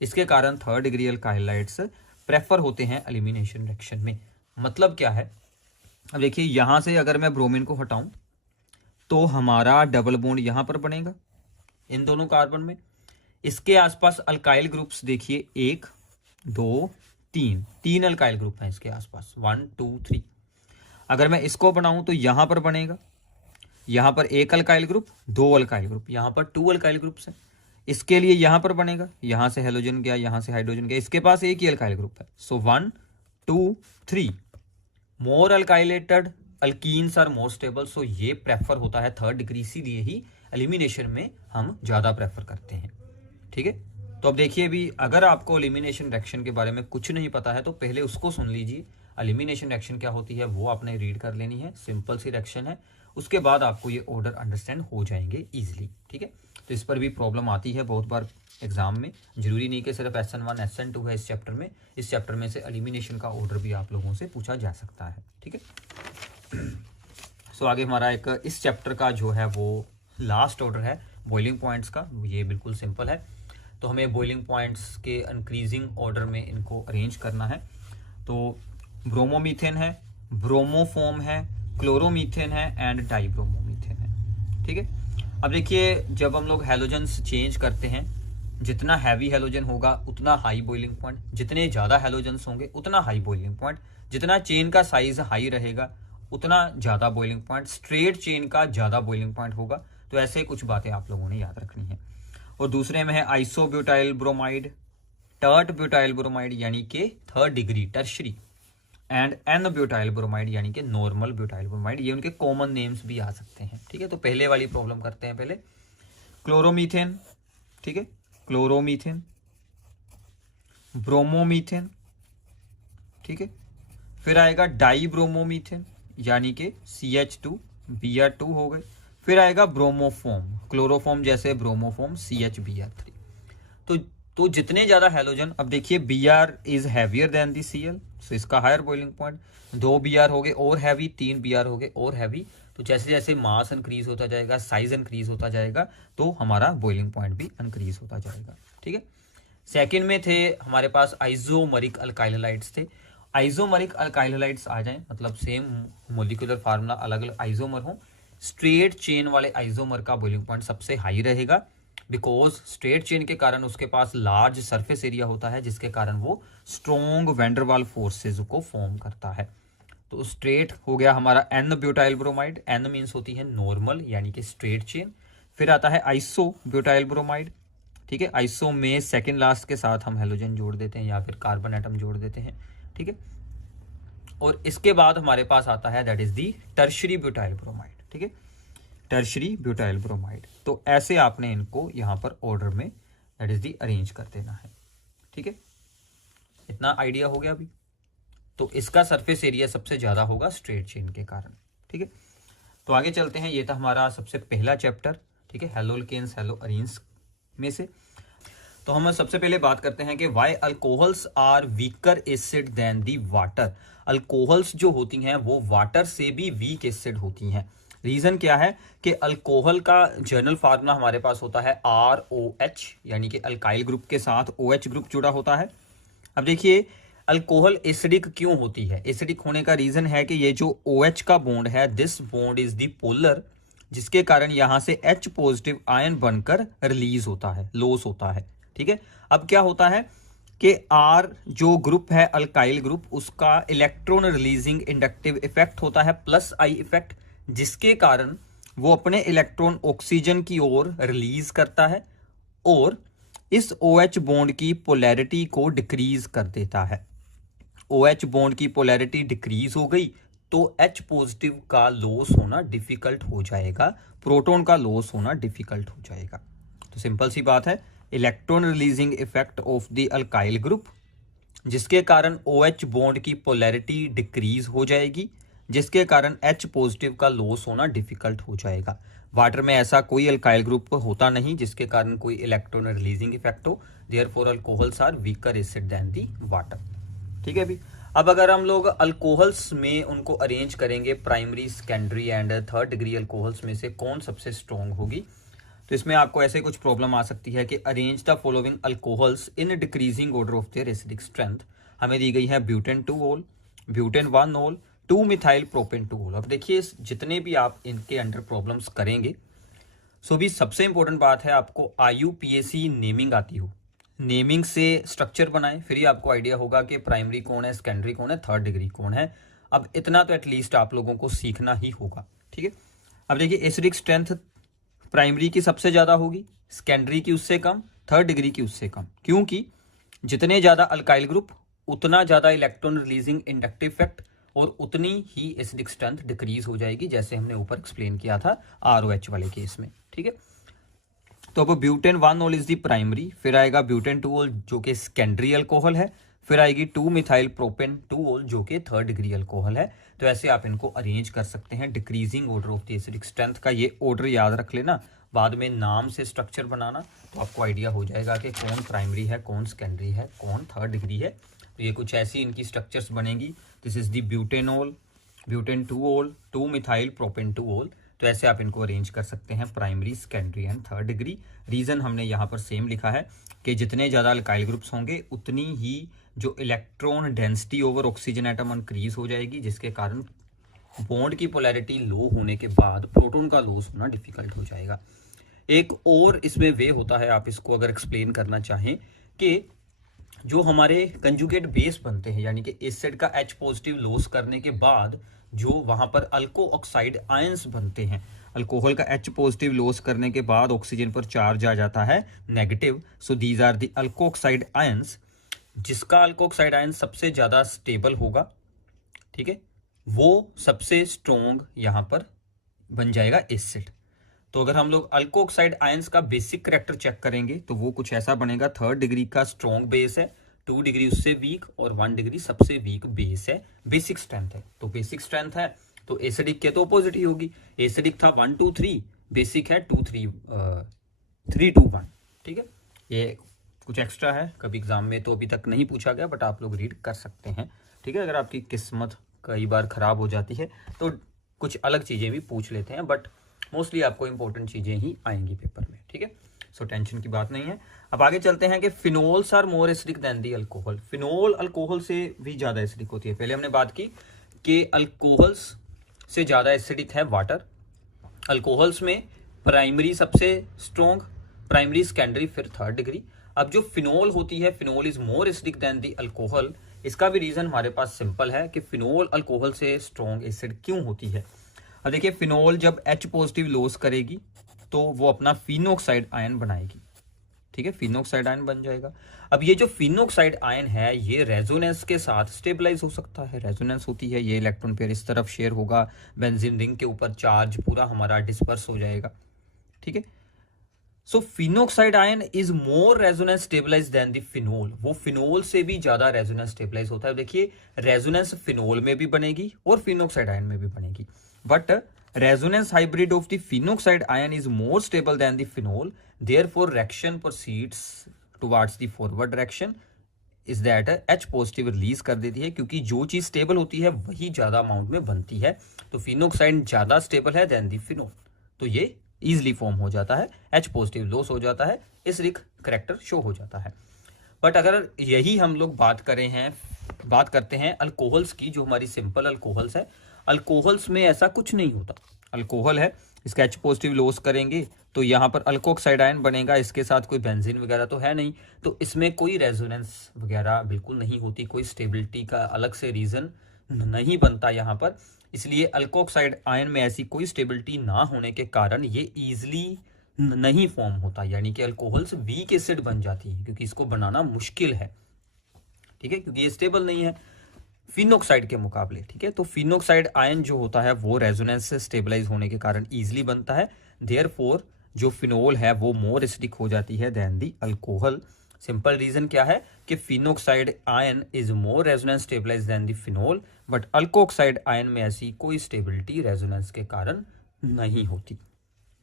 इसके कारण 3rd डिग्री अल्काइलाइड्स प्रेफर होते हैं एलिमिनेशन रिएक्शन में। मतलब क्या है? अब देखिए, यहाँ से अगर मैं ब्रोमीन को हटाऊं तो हमारा डबल बॉन्ड यहाँ पर बनेगा इन दोनों कार्बन में। इसके आसपास अल्काइल ग्रुप्स देखिए, 1 2 3 अल्काइल ग्रुप हैं इसके आसपास, 1 2 3। अगर मैं इसको बनाऊं तो यहाँ पर बनेगा, यहाँ पर 1 अल्काइल ग्रुप, 2 अल्काइल ग्रुप, यहाँ पर 2 अल्काइल ग्रुप्स हैं। इसके लिए यहाँ पर बनेगा, यहाँ से हेलोजन गया, यहाँ से हाइड्रोजन गया, इसके पास एक ही अल्काइल ग्रुप है। सो 1 2 3 मोर alkylated alkenes are more stable. सो ये प्रेफर होता है 3rd डिग्री, इसीलिए ही एलिमिनेशन में हम ज़्यादा प्रेफर करते हैं। ठीक है, तो अब देखिए भी, अगर आपको एलिमिनेशन रिएक्शन के बारे में कुछ नहीं पता है तो पहले उसको सुन लीजिए। एलिमिनेशन रिएक्शन क्या होती है वो आपने रीड कर लेनी है, सिंपल सी रिएक्शन है, उसके बाद आपको ये ऑर्डर अंडरस्टैंड हो जाएंगे ईजिली। ठीक है, तो इस पर भी प्रॉब्लम आती है बहुत बार एग्जाम में, जरूरी नहीं कि सिर्फ SN1 SN2 है इस चैप्टर में से एलिमिनेशन का ऑर्डर भी आप लोगों से पूछा जा सकता है। ठीक है, सो आगे हमारा एक इस चैप्टर का जो है वो लास्ट ऑर्डर है बॉइलिंग पॉइंट्स का। ये बिल्कुल सिंपल है, तो हमें बॉइलिंग पॉइंट्स के इंक्रीजिंग ऑर्डर में इनको अरेंज करना है। तो ब्रोमोमीथेन है, ब्रोमोफोम है, क्लोरोमीथेन है एंड डाइब्रोमोमीथेन है। ठीक है, अब देखिए, जब हम लोग हैलोजन्स चेंज करते हैं, जितना हैवी हैलोजन होगा उतना हाई बॉइलिंग पॉइंट, जितने ज़्यादा हैलोजन्स होंगे उतना हाई बॉइलिंग पॉइंट, जितना चेन का साइज हाई रहेगा उतना ज़्यादा बॉइलिंग पॉइंट, स्ट्रेट चेन का ज़्यादा बॉइलिंग पॉइंट होगा। तो ऐसे कुछ बातें आप लोगों ने याद रखनी है। और दूसरे में है isobutyl bromide, tert butyl bromide यानी कि 3rd degree tertiary, and n butyl bromide यानी कि नॉर्मल ब्यूटाइल ब्रोमाइड। ये उनके कॉमन नेम्स भी आ सकते हैं। ठीक है, तो पहले वाली प्रॉब्लम करते हैं पहले। क्लोरोमीथेन, ठीक है, क्लोरोमीथेन, ब्रोमोमीथेन, ठीक है, फिर आएगा डाइब्रोमोमीथेन, यानी कि CH2 Br2 हो गए। फिर आएगा ब्रोमोफॉर्म, क्लोरोफॉर्म जैसे ब्रोमोफॉर्म CH Br3। तो जितने ज्यादा हैलोजन, अब देखिए Br is heavier than the Cl, सो इसका हायर बॉइलिंग पॉइंट, 2 Br हो गए और हैवी, 3 Br हो गए और हैवी। तो जैसे जैसे मास इंक्रीज होता जाएगा, साइज इंक्रीज होता जाएगा, तो हमारा बॉइलिंग पॉइंट भी इंक्रीज होता जाएगा। ठीक है। सेकंड में थे हमारे पास आइसोमरिक अल्काइल हैलाइड्स थे। आइसोमरिक अल्काइल हैलाइड्स आ जाएं, मतलब सेम मोलिकुलर फार्मूला, अलग अलग आइसोमर हो, स्ट्रेट चेन वाले आइसोमर का बॉइलिंग पॉइंट सबसे हाई रहेगा, बिकॉज स्ट्रेट चेन के कारण उसके पास लार्ज सरफेस एरिया होता है, जिसके कारण वो स्ट्रॉन्ग वैंडरवाल फोर्सेज को फॉर्म करता है। तो स्ट्रेट हो गया हमारा N butyl bromide, N means होती है नॉर्मल यानी कि स्ट्रेट चेन। फिर आता है आइसो ब्यूटाइल ब्रोमाइड। ठीक है, आइसो में सेकेंड लास्ट के साथ हम हेलोजन जोड़ देते हैं या फिर कार्बन एटम जोड़ देते हैं। ठीक है, और इसके बाद हमारे पास आता है that is the tertiary butyl bromide. ठीक है, टर्शरी ब्यूटाइल ब्रोमाइड। तो ऐसे आपने इनको यहां पर ऑर्डर में दैट इज दी अरेंज कर देना है। ठीक है, इतना आइडिया हो गया अभी। तो इसका सरफेस एरिया सबसे ज्यादा होगा स्ट्रेट चेन के कारण। ठीक है, तो आगे चलते हैं। ये था हमारा सबसे पहला चैप्टर। ठीक है, हेलोल्केन्स हेलो अरेंज में से। तो हम सबसे पहले बात करते हैं कि why alcohols are weaker acid than the water. Alcohols जो होती हैं वो वाटर से भी वीक एसिड होती हैं। रीजन क्या है कि अल्कोहल का जनरल फार्मूला हमारे पास होता है ROH, यानी कि अल्काइल ग्रुप के साथ OH ग्रुप जुड़ा होता है। अब देखिए अल्कोहल एसिडिक क्यों होती है? एसिडिक होने का रीजन है कि ये जो OH का बॉन्ड है, this bond is the polar, जिसके कारण यहां से H पॉजिटिव आयन बनकर रिलीज होता है, लॉस होता है। ठीक है, अब क्या होता है कि R जो ग्रुप है अल्काइल ग्रुप, उसका इलेक्ट्रॉन रिलीजिंग इंडक्टिव इफेक्ट होता है +I इफेक्ट, जिसके कारण वो अपने इलेक्ट्रॉन ऑक्सीजन की ओर रिलीज करता है और इस OH बॉन्ड की पोलैरिटी को डिक्रीज कर देता है। OH बॉन्ड की पोलैरिटी डिक्रीज हो गई तो H पॉजिटिव का लॉस होना डिफिकल्ट हो जाएगा, प्रोटॉन का लॉस होना डिफिकल्ट हो जाएगा। तो सिंपल सी बात है, electron releasing effect of the alkyl group, जिसके कारण OH बॉन्ड की पोलैरिटी डिक्रीज हो जाएगी, जिसके कारण H पॉजिटिव का लॉस होना डिफिकल्ट हो जाएगा। वाटर में ऐसा कोई अल्काइल ग्रुप होता नहीं जिसके कारण कोई इलेक्ट्रॉन रिलीजिंग इफेक्ट हो, therefore alcohols are weaker acid than the water. ठीक है भी। अब अगर हम लोग अल्कोहल्स में उनको अरेंज करेंगे primary, secondary and third degree alcohols में से कौन सबसे स्ट्रॉन्ग होगी, तो इसमें आपको ऐसे कुछ प्रॉब्लम आ सकती है कि arrange the following alcohols in decreasing order of there acidic strength. हमें दी गई है ब्यूटेन 2 ओल, ब्यूटेन 1 ओल, 2 मिथाइल प्रोपेन 2 ओल। अब देखिए जितने भी आप इनके अंडर प्रॉब्लम्स करेंगे, सो भी सबसे इंपॉर्टेंट बात है आपको IUPAC नेमिंग आती हो, नेमिंग से स्ट्रक्चर बनाएं, फिर ही आपको आइडिया होगा कि प्राइमरी कौन है, सेकेंडरी कौन है, थर्ड डिग्री कौन है। अब इतना तो एटलीस्ट आप लोगों को सीखना ही होगा। ठीक है, अब देखिए एसिडिक स्ट्रेंथ प्राइमरी की सबसे ज्यादा होगी, सेकेंडरी की उससे कम, थर्ड डिग्री की उससे कम, क्योंकि जितने ज्यादा अल्काइल ग्रुप उतना ज्यादा इलेक्ट्रॉन रिलीजिंग इंडक्टिव इफेक्ट और उतनी ही एसिडिक स्ट्रेंथ डिक्रीज हो जाएगी, जैसे हमने ऊपर एक्सप्लेन किया था ROH वाले केस में। ठीक है, तो अब ब्यूटेन 1 ओल इज दी प्राइमरी, फिर आएगा ब्यूटेन 2 ओल जो कि सेकेंडरी अल्कोहल है, फिर आएगी 2 मिथाइल प्रोपेन 2 ओल जो कि थर्ड डिग्री अल्कोहल है। तो ऐसे आप इनको अरेंज कर सकते हैं decreasing order of the acidic strength का। ये ऑर्डर याद रख लेना, बाद में नाम से स्ट्रक्चर बनाना, तो आपको आइडिया हो जाएगा कि कौन प्राइमरी है, कौन सेकेंडरी है, कौन थर्ड डिग्री है। तो ये कुछ ऐसी इनकी स्ट्रक्चर्स बनेगी। This is the butanol, butane 2 ओल, 2 मिथाइल प्रोपेन 2 ओल। तो ऐसे आप इनको अरेंज कर सकते हैं primary, secondary and third degree. Reason हमने यहाँ पर सेम लिखा है कि जितने ज़्यादा अल्काइल ग्रुप्स होंगे उतनी ही जो electron density over oxygen atom increase हो जाएगी, जिसके कारण बॉन्ड की पोलैरिटी लो होने के बाद प्रोटॉन का लॉस होना डिफिकल्ट हो जाएगा। एक और इसमें वे होता है, आप इसको अगर एक्सप्लेन करना चाहें, कि जो हमारे कंजुगेट बेस बनते हैं, यानी कि एसिड का H पॉजिटिव लॉस करने के बाद जो वहां पर अल्को ऑक्साइड आयंस बनते हैं, अल्कोहल का H पॉजिटिव लॉस करने के बाद ऑक्सीजन पर चार्ज आ जाता है negative, so these are the alkoxide ions. जिसका अल्को ऑक्साइड आयन सबसे ज्यादा स्टेबल होगा, ठीक है, वो सबसे स्ट्रॉन्ग यहां पर बन जाएगा एसिड। तो अगर हम लोग अल्को ऑक्साइड आयंस का बेसिक करैक्टर चेक करेंगे तो वो कुछ ऐसा बनेगा। थर्ड डिग्री का स्ट्रॉन्ग बेस है, 2 डिग्री उससे वीक और 1 डिग्री सबसे वीक बेस है, बेसिक स्ट्रेंथ है। तो बेसिक स्ट्रेंथ है तो एसिडिक के तो अपोजिट ही होगी। एसिडिक था 1 2 3, बेसिक है 2 3 3 2 1। ठीक है, ये कुछ एक्स्ट्रा है, कभी एग्जाम में तो अभी तक नहीं पूछा गया, बट आप लोग रीड कर सकते हैं। ठीक है, अगर आपकी किस्मत कई बार ख़राब हो जाती है तो कुछ अलग चीज़ें भी पूछ लेते हैं, बट मोस्टली आपको इंपॉर्टेंट चीज़ें ही आएंगी पेपर में। ठीक है, सो टेंशन की बात नहीं है। अब आगे चलते हैं कि phenols are more acidic than the alcohol. Phenol alcohol से भी ज़्यादा एसिडिक होती है। पहले हमने बात की कि अल्कोहल्स से ज़्यादा एसिडिक है वाटर। अल्कोहल्स में प्राइमरी सबसे स्ट्रॉन्ग, प्राइमरी सेकेंडरी, फिर थर्ड डिग्री। अब जो फिनोल होती है, phenol is more acidic than the alcohol. इसका भी रीजन हमारे पास सिंपल है कि फिनोल अल्कोहल से स्ट्रॉन्ग एसिड क्यों होती है। अब देखिए, फिनोल जब H पॉजिटिव लॉस करेगी तो वो अपना फिनोक्साइड आयन बनाएगी। ठीक है, फिनोक्साइड आयन बन जाएगा। अब ये जो फिनोक्साइड आयन है ये रेजोनेंस के साथ स्टेबलाइज हो सकता है। रेजोनेंस होती है, ये इलेक्ट्रॉन पेयर इस तरफ शेयर होगा, बेंजीन रिंग के ऊपर चार्ज पूरा हमारा डिस्पर्स हो जाएगा। ठीक है, so phenoxide ion is more resonance stabilise than the phenol. वो फिनोल से भी ज्यादा रेजोनेंस स्टेबलाइज होता है। देखिए, रेजोनेंस फिनोल में भी बनेगी और फिनोक्साइड आयन में भी बनेगी, but resonance hybrid of the phenoxide ion is more stable than the phenol, therefore reaction proceeds towards the forward direction is that H positive release कर देती है, क्योंकि जो चीज स्टेबल होती है वही ज्यादा अमाउंट में बनती है। तो फिनोक्साइड ज्यादा स्टेबल है देन दी फिनोल, तो ये इजिली फॉर्म हो जाता है, H पॉजिटिव लॉस हो जाता है, एसिडिक करेक्टर शो हो जाता है। बट अगर यही हम लोग बात करते हैं अल्कोहल्स की, जो हमारी सिंपल अल्कोहल्स है, अल्कोहल्स में ऐसा कुछ नहीं होता। अल्कोहल है, इसका H पॉजिटिव लॉस करेंगे तो यहाँ पर अल्कोक्साइड आयन बनेगा, इसके साथ कोई बेंजीन वगैरह तो है नहीं, तो इसमें कोई रेजोनेंस वगैरह बिल्कुल नहीं होती, कोई स्टेबिलिटी का अलग से रीजन नहीं बनता यहाँ पर। इसलिए अल्कोक्साइड आयन में ऐसी कोई स्टेबिलिटी ना होने के कारण ये ईजिली नहीं फॉर्म होता, यानी कि अल्कोहल्स वीक एसिड बन जाती है, क्योंकि इसको बनाना मुश्किल है। ठीक है, क्योंकि ये स्टेबल नहीं है फिनोक्साइड के मुकाबले। ठीक है, तो फिनोक्साइड आयन जो होता है वो रेजोनेंस से स्टेबलाइज होने के कारण इजीली बनता है, देयरफॉर जो फिनोल है वो मोर एसिडिक हो जाती है than the alcohol. Simple reason क्या है कि phenoxide ion is more resonance stabilise than the phenol, but alkoxide ion में ऐसी कोई स्टेबिलिटी रेजोनेंस के कारण नहीं होती।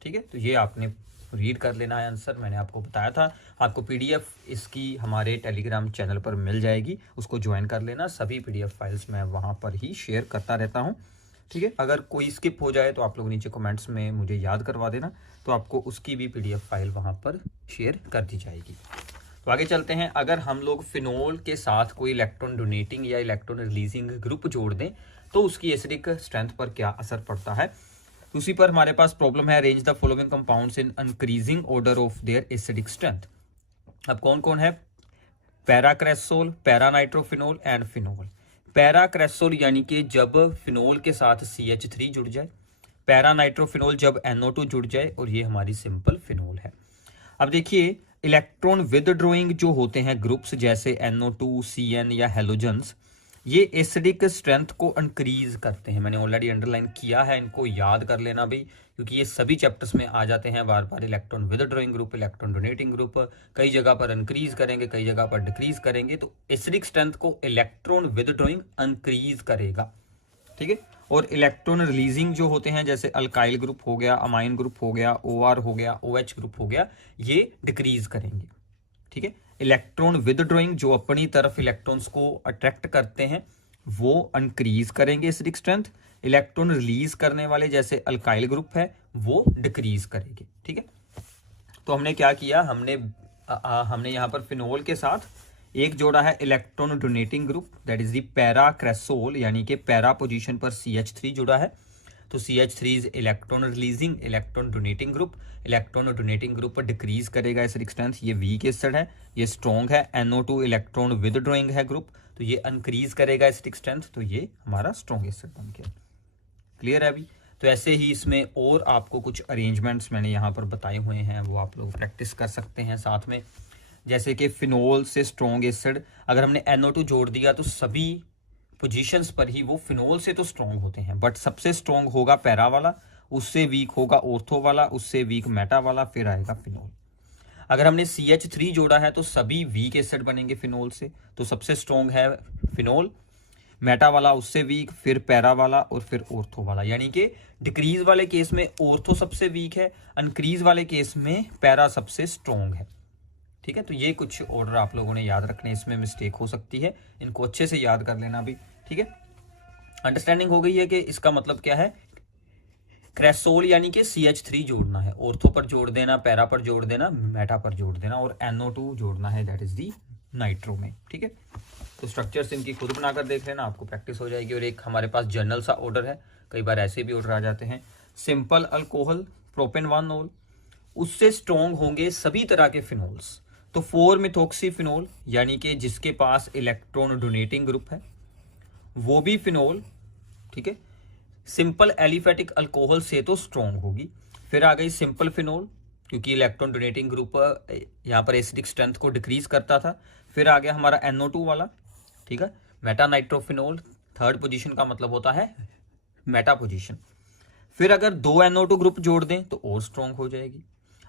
ठीक है, तो ये आपने रीड कर लेना है आंसर, मैंने आपको बताया था। आपको पीडीएफ इसकी हमारे टेलीग्राम चैनल पर मिल जाएगी, उसको ज्वाइन कर लेना। सभी पीडीएफ फाइल्स मैं वहाँ पर ही शेयर करता रहता हूँ। ठीक है, अगर कोई स्किप हो जाए तो आप लोग नीचे कमेंट्स में मुझे याद करवा देना, तो आपको उसकी भी पीडीएफ फाइल वहाँ पर शेयर कर दी जाएगी। तो आगे चलते हैं। अगर हम लोग फिनोल के साथ कोई इलेक्ट्रॉन डोनेटिंग या इलेक्ट्रॉन रिलीजिंग ग्रुप जोड़ दें तो उसकी एसिडिक स्ट्रेंथ पर क्या असर पड़ता है। उसी पर हमारे पास प्रॉब्लम है, arrange the following compounds in increasing order of there acidic strength. अब कौन कौन है, पैराक्रेसोल, पैरानाइट्रोफिनोल एंड फिनोल। पैराक्रेसोल यानी कि जब फिनोल के साथ CH3 जुड़ जाए, पैरानाइट्रोफिनोल जब NO2 जुड़ जाए, और ये हमारी सिंपल फिनोल है। अब देखिए, इलेक्ट्रॉन विदड्रॉइंग जो होते हैं ग्रुप्स जैसे NO2, CN या हेलोजन्स, ये एसिडिक स्ट्रेंथ को इंक्रीज करते हैं। मैंने ऑलरेडी अंडरलाइन किया है, इनको याद कर लेना भाई, क्योंकि ये सभी चैप्टर्स में आ जाते हैं बार बार। Electron withdrawing group, electron donating group, कई जगह पर इंक्रीज करेंगे, कई जगह पर डिक्रीज करेंगे, तो एसिडिक स्ट्रेंथ को इलेक्ट्रॉन विदड्रॉइंग इंक्रीज करेगा। ठीक है, और इलेक्ट्रॉन रिलीजिंग जो होते हैं जैसे अल्काइल ग्रुप हो गया, अमाइन ग्रुप हो गया, OR हो गया, OH ग्रुप हो गया, ये डिक्रीज करेंगे। ठीक है, इलेक्ट्रॉन विदड्रॉइंग जो अपनी तरफ इलेक्ट्रॉन्स को अट्रैक्ट करते हैं वो इंक्रीज करेंगे एसिडिक स्ट्रेंथ। इलेक्ट्रॉन रिलीज करने वाले जैसे अल्काइल ग्रुप है वो डिक्रीज करेंगे। ठीक है, तो हमने क्या किया, हमने यहाँ पर फिनोल के साथ एक जोड़ा है electron donating group, that is the paracresol, यानी कि पैरा पोजीशन पर CH3 जुड़ा है, तो CH3 is electron releasing electron donating group. Electron donating group पर डिक्रीज करेगा एसिडिक स्ट्रेंथ, ये वीक एसिड है, ये स्ट्रॉन्ग है। NO2 इलेक्ट्रॉन विदड्रॉइंग है ग्रुप, तो ये इंक्रीज करेगा एसिडिक स्ट्रेंथ, तो ये हमारा स्ट्रॉन्ग एसिड बन गया। क्लियर है अभी। तो ऐसे ही इसमें और आपको कुछ अरेंजमेंट्स मैंने यहाँ पर बताए हुए हैं, वो आप लोग प्रैक्टिस कर सकते हैं साथ में। जैसे कि फिनोल से स्ट्रॉन्ग एसिड अगर हमने NO2 जोड़ दिया तो सभी पोजीशंस पर ही वो फिनोल से तो स्ट्रॉन्ग होते हैं, बट सबसे स्ट्रॉन्ग होगा पैरा वाला, उससे वीक होगा ऑर्थो वाला, उससे वीक मेटा वाला, फिर आएगा फिनोल। अगर हमने CH3 जोड़ा है तो सभी वीक एसिड बनेंगे फिनोल से, तो सबसे स्ट्रॉन्ग है फिनोल, मेटा वाला उससे वीक, फिर पैरा वाला और फिर ऑर्थो वाला। यानी कि डिक्रीज वाले केस में ऑर्थो सबसे वीक है, इंक्रीज वाले केस में पैरा सबसे स्ट्रॉन्ग है। ठीक है, तो ये कुछ ऑर्डर आप लोगों ने याद रखने, इसमें मिस्टेक हो सकती है, इनको अच्छे से याद कर लेना भी। ठीक है, अंडरस्टैंडिंग हो गई है कि इसका मतलब क्या है। क्रेसोल यानी कि CH3 जोड़ना है, ऑर्थो पर जोड़ देना, पैरा पर जोड़ देना, मेटा पर जोड़ देना, और NO2 जोड़ना है, दैट इज दी नाइट्रो में। ठीक है, तो स्ट्रक्चर्स इनकी खुद बनाकर देख लेना, आपको प्रैक्टिस हो जाएगी। और एक हमारे पास जनरल सा ऑर्डर है, कई बार ऐसे भी ऑर्डर आ जाते हैं। सिंपल अल्कोहल प्रोपेनवानोल, उससे स्ट्रॉन्ग होंगे सभी तरह के फिनोल्स। तो 4-मिथोक्सीफिनोल यानी कि जिसके पास इलेक्ट्रॉन डोनेटिंग ग्रुप है वो भी फिनोल। ठीक है, सिंपल एलिफेटिक अल्कोहल से तो स्ट्रॉन्ग होगी। फिर आ गई सिंपल फिनोल, क्योंकि इलेक्ट्रॉन डोनेटिंग ग्रुप यहाँ पर एसिडिक स्ट्रेंथ को डिक्रीज करता था। फिर आ गया हमारा NO2 वाला। ठीक है, मेटा नाइट्रोफिनोल, थर्ड पोजीशन का मतलब होता है मेटा पोजीशन। फिर अगर 2 NO2 ग्रुप जोड़ दें तो और स्ट्रॉन्ग हो जाएगी,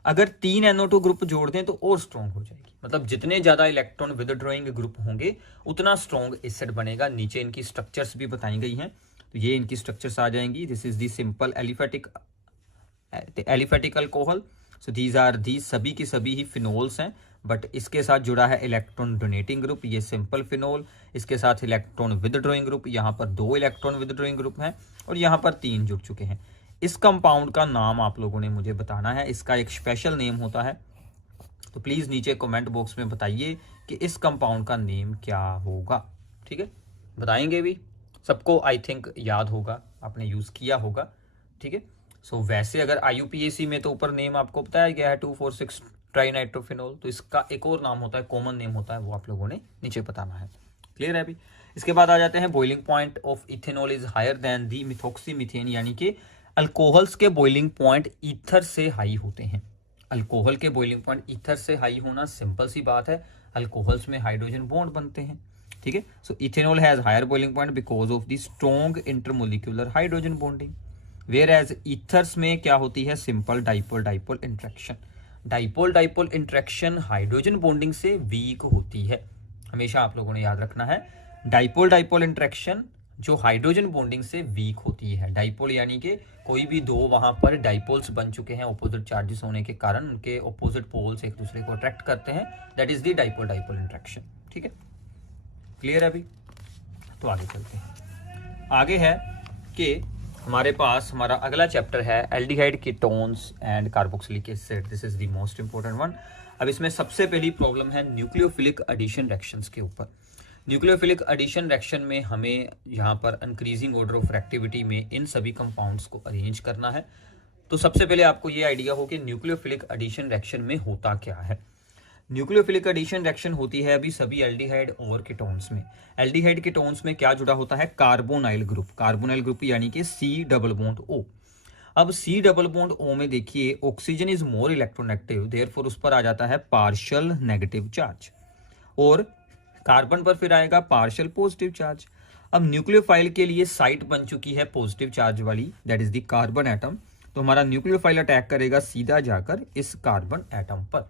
अगर 3 NO2 ग्रुप जोड़ दें तो और स्ट्रॉन्ग हो जाएगी। मतलब जितने ज्यादा इलेक्ट्रॉन विदड्रॉइंग ग्रुप होंगे उतना स्ट्रॉन्ग एसिड बनेगा। नीचे इनकी स्ट्रक्चर्स भी बताई गई हैं, तो ये इनकी स्ट्रक्चर्स आ जाएंगी। This is the simple aliphatic alcohol, so these are the सभी की सभी ही फिनोल्स हैं, बट इसके साथ जुड़ा है इलेक्ट्रॉन डोनेटिंग ग्रुप, ये सिंपल फिनोल। इसके साथ इलेक्ट्रॉन विदड्रॉइंग ग्रुप, यहाँ पर 2 इलेक्ट्रॉन विदड्रॉइंग ग्रुप हैं और यहाँ पर 3 जुड़ चुके हैं। इस कंपाउंड का नाम आप लोगों ने मुझे बताना है, इसका एक स्पेशल नेम होता है, तो प्लीज नीचे कमेंट बॉक्स में बताइए कि इस कंपाउंड का नेम क्या होगा। ठीक है, बताएंगे भी, सबको आई थिंक याद होगा, आपने यूज किया होगा। ठीक है, सो वैसे अगर IUPAC में तो ऊपर नेम आपको बताया गया है 2,4,6 ट्राइनाइट्रोफिनोल, तो इसका एक और नाम होता है, कॉमन नेम होता है, वो आप लोगों ने नीचे बताना है। क्लियर है अभी। इसके बाद आ जाते हैं boiling point of ethanol is higher than the methoxymethane, यानी कि अल्कोहल्स के बॉइलिंग पॉइंट ईथर से हाई होते हैं। अल्कोहल के बॉइलिंग पॉइंट ईथर से हाई होना सिंपल सी बात है, अल्कोहल्स में हाइड्रोजन बॉन्ड बनते हैं। ठीक है, so ethanol has higher boiling point because of the strong intermolecular hydrogen bonding, whereas ethers में क्या होती है, simple dipole dipole interaction. Dipole dipole interaction hydrogen bonding से वीक होती है, हमेशा आप लोगों ने याद रखना है। डाइपोल डाइपोल इंट्रैक्शन जो हाइड्रोजन बॉन्डिंग से वीक होती है। डाइपोल यानी कि कोई भी दो वहां पर डाइपोल्स बन चुके हैं, ऑपोजिट चार्जेस होने के कारण उनके ऑपोजिट पोल्स एक दूसरे को अट्रैक्ट करते हैं, that is the dipole dipole interaction. ठीक है, क्लियर है अभी। तो आगे चलते हैं। आगे है कि हमारे पास हमारा अगला चैप्टर है aldehyde ketones and carboxylic acid, this is the most important one. अब इसमें सबसे पहली प्रॉब्लम है न्यूक्लियोफिलिक एडिशन रिएक्शंस के ऊपर। न्यूक्लियोफिलिक एडिशन रिएक्शन में हमें यहाँ पर इंक्रीजिंग ऑर्डर ऑफ रिएक्टिविटी में इन सभी कंपाउंड्स को अरेंज करना है। तो सबसे पहले आपको ये आइडिया हो कि न्यूक्लियोफिलिक एडिशन रिएक्शन में होता क्या है। न्यूक्लियोफिलिक एडिशन रिएक्शन होती है अभी सभी एल्डिहाइड और कीटोन्स में। एल्डिहाइड कीटोन्स में क्या जुड़ा होता है, कार्बोनाइल ग्रुप। कार्बोनाइल ग्रुप यानी कि C डबल बॉन्ड O। अब C डबल बॉन्ड O में देखिए oxygen is more electronegative, therefore उस पर आ जाता है पार्शियल नेगेटिव चार्ज, और कार्बन पर फिर आएगा पार्शियल पॉजिटिव चार्ज। अब न्यूक्लियोफाइल के लिए साइट बन चुकी है पॉजिटिव चार्ज वाली, that is the carbon atom. तो हमारा न्यूक्लियोफाइल अटैक करेगा सीधा जाकर इस कार्बन एटम पर।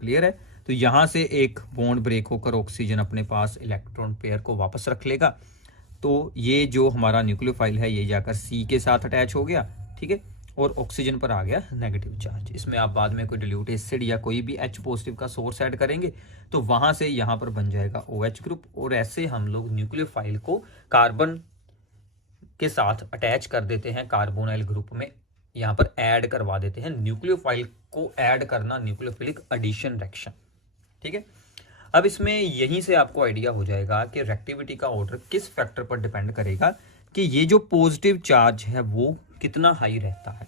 क्लियर है, तो यहां से एक बॉन्ड ब्रेक होकर ऑक्सीजन अपने पास इलेक्ट्रॉन पेयर को वापस रख लेगा। तो ये जो हमारा न्यूक्लियोफाइल है ये जाकर C के साथ अटैच हो गया। ठीक है, और ऑक्सीजन पर आ गया नेगेटिव चार्ज। इसमें आप बाद में कोई डिल्यूट एसिड या कोई भी H पॉजिटिव का सोर्स ऐड करेंगे तो वहां से यहां पर बन जाएगा OH ग्रुप, और ऐसे हम लोग न्यूक्लियोफाइल को कार्बन के साथ अटैच कर देते हैं कार्बोनाइल ग्रुप में, यहां पर ऐड करवा देते हैं। न्यूक्लियोफाइल को ऐड करना न्यूक्लियोफिलिक एडिशन रिएक्शन। ठीक है, अब इसमें यहीं से आपको आइडिया हो जाएगा कि रिएक्टिविटी का ऑर्डर किस फैक्टर पर डिपेंड करेगा कि ये जो पॉजिटिव चार्ज है वो कितना हाई रहता है।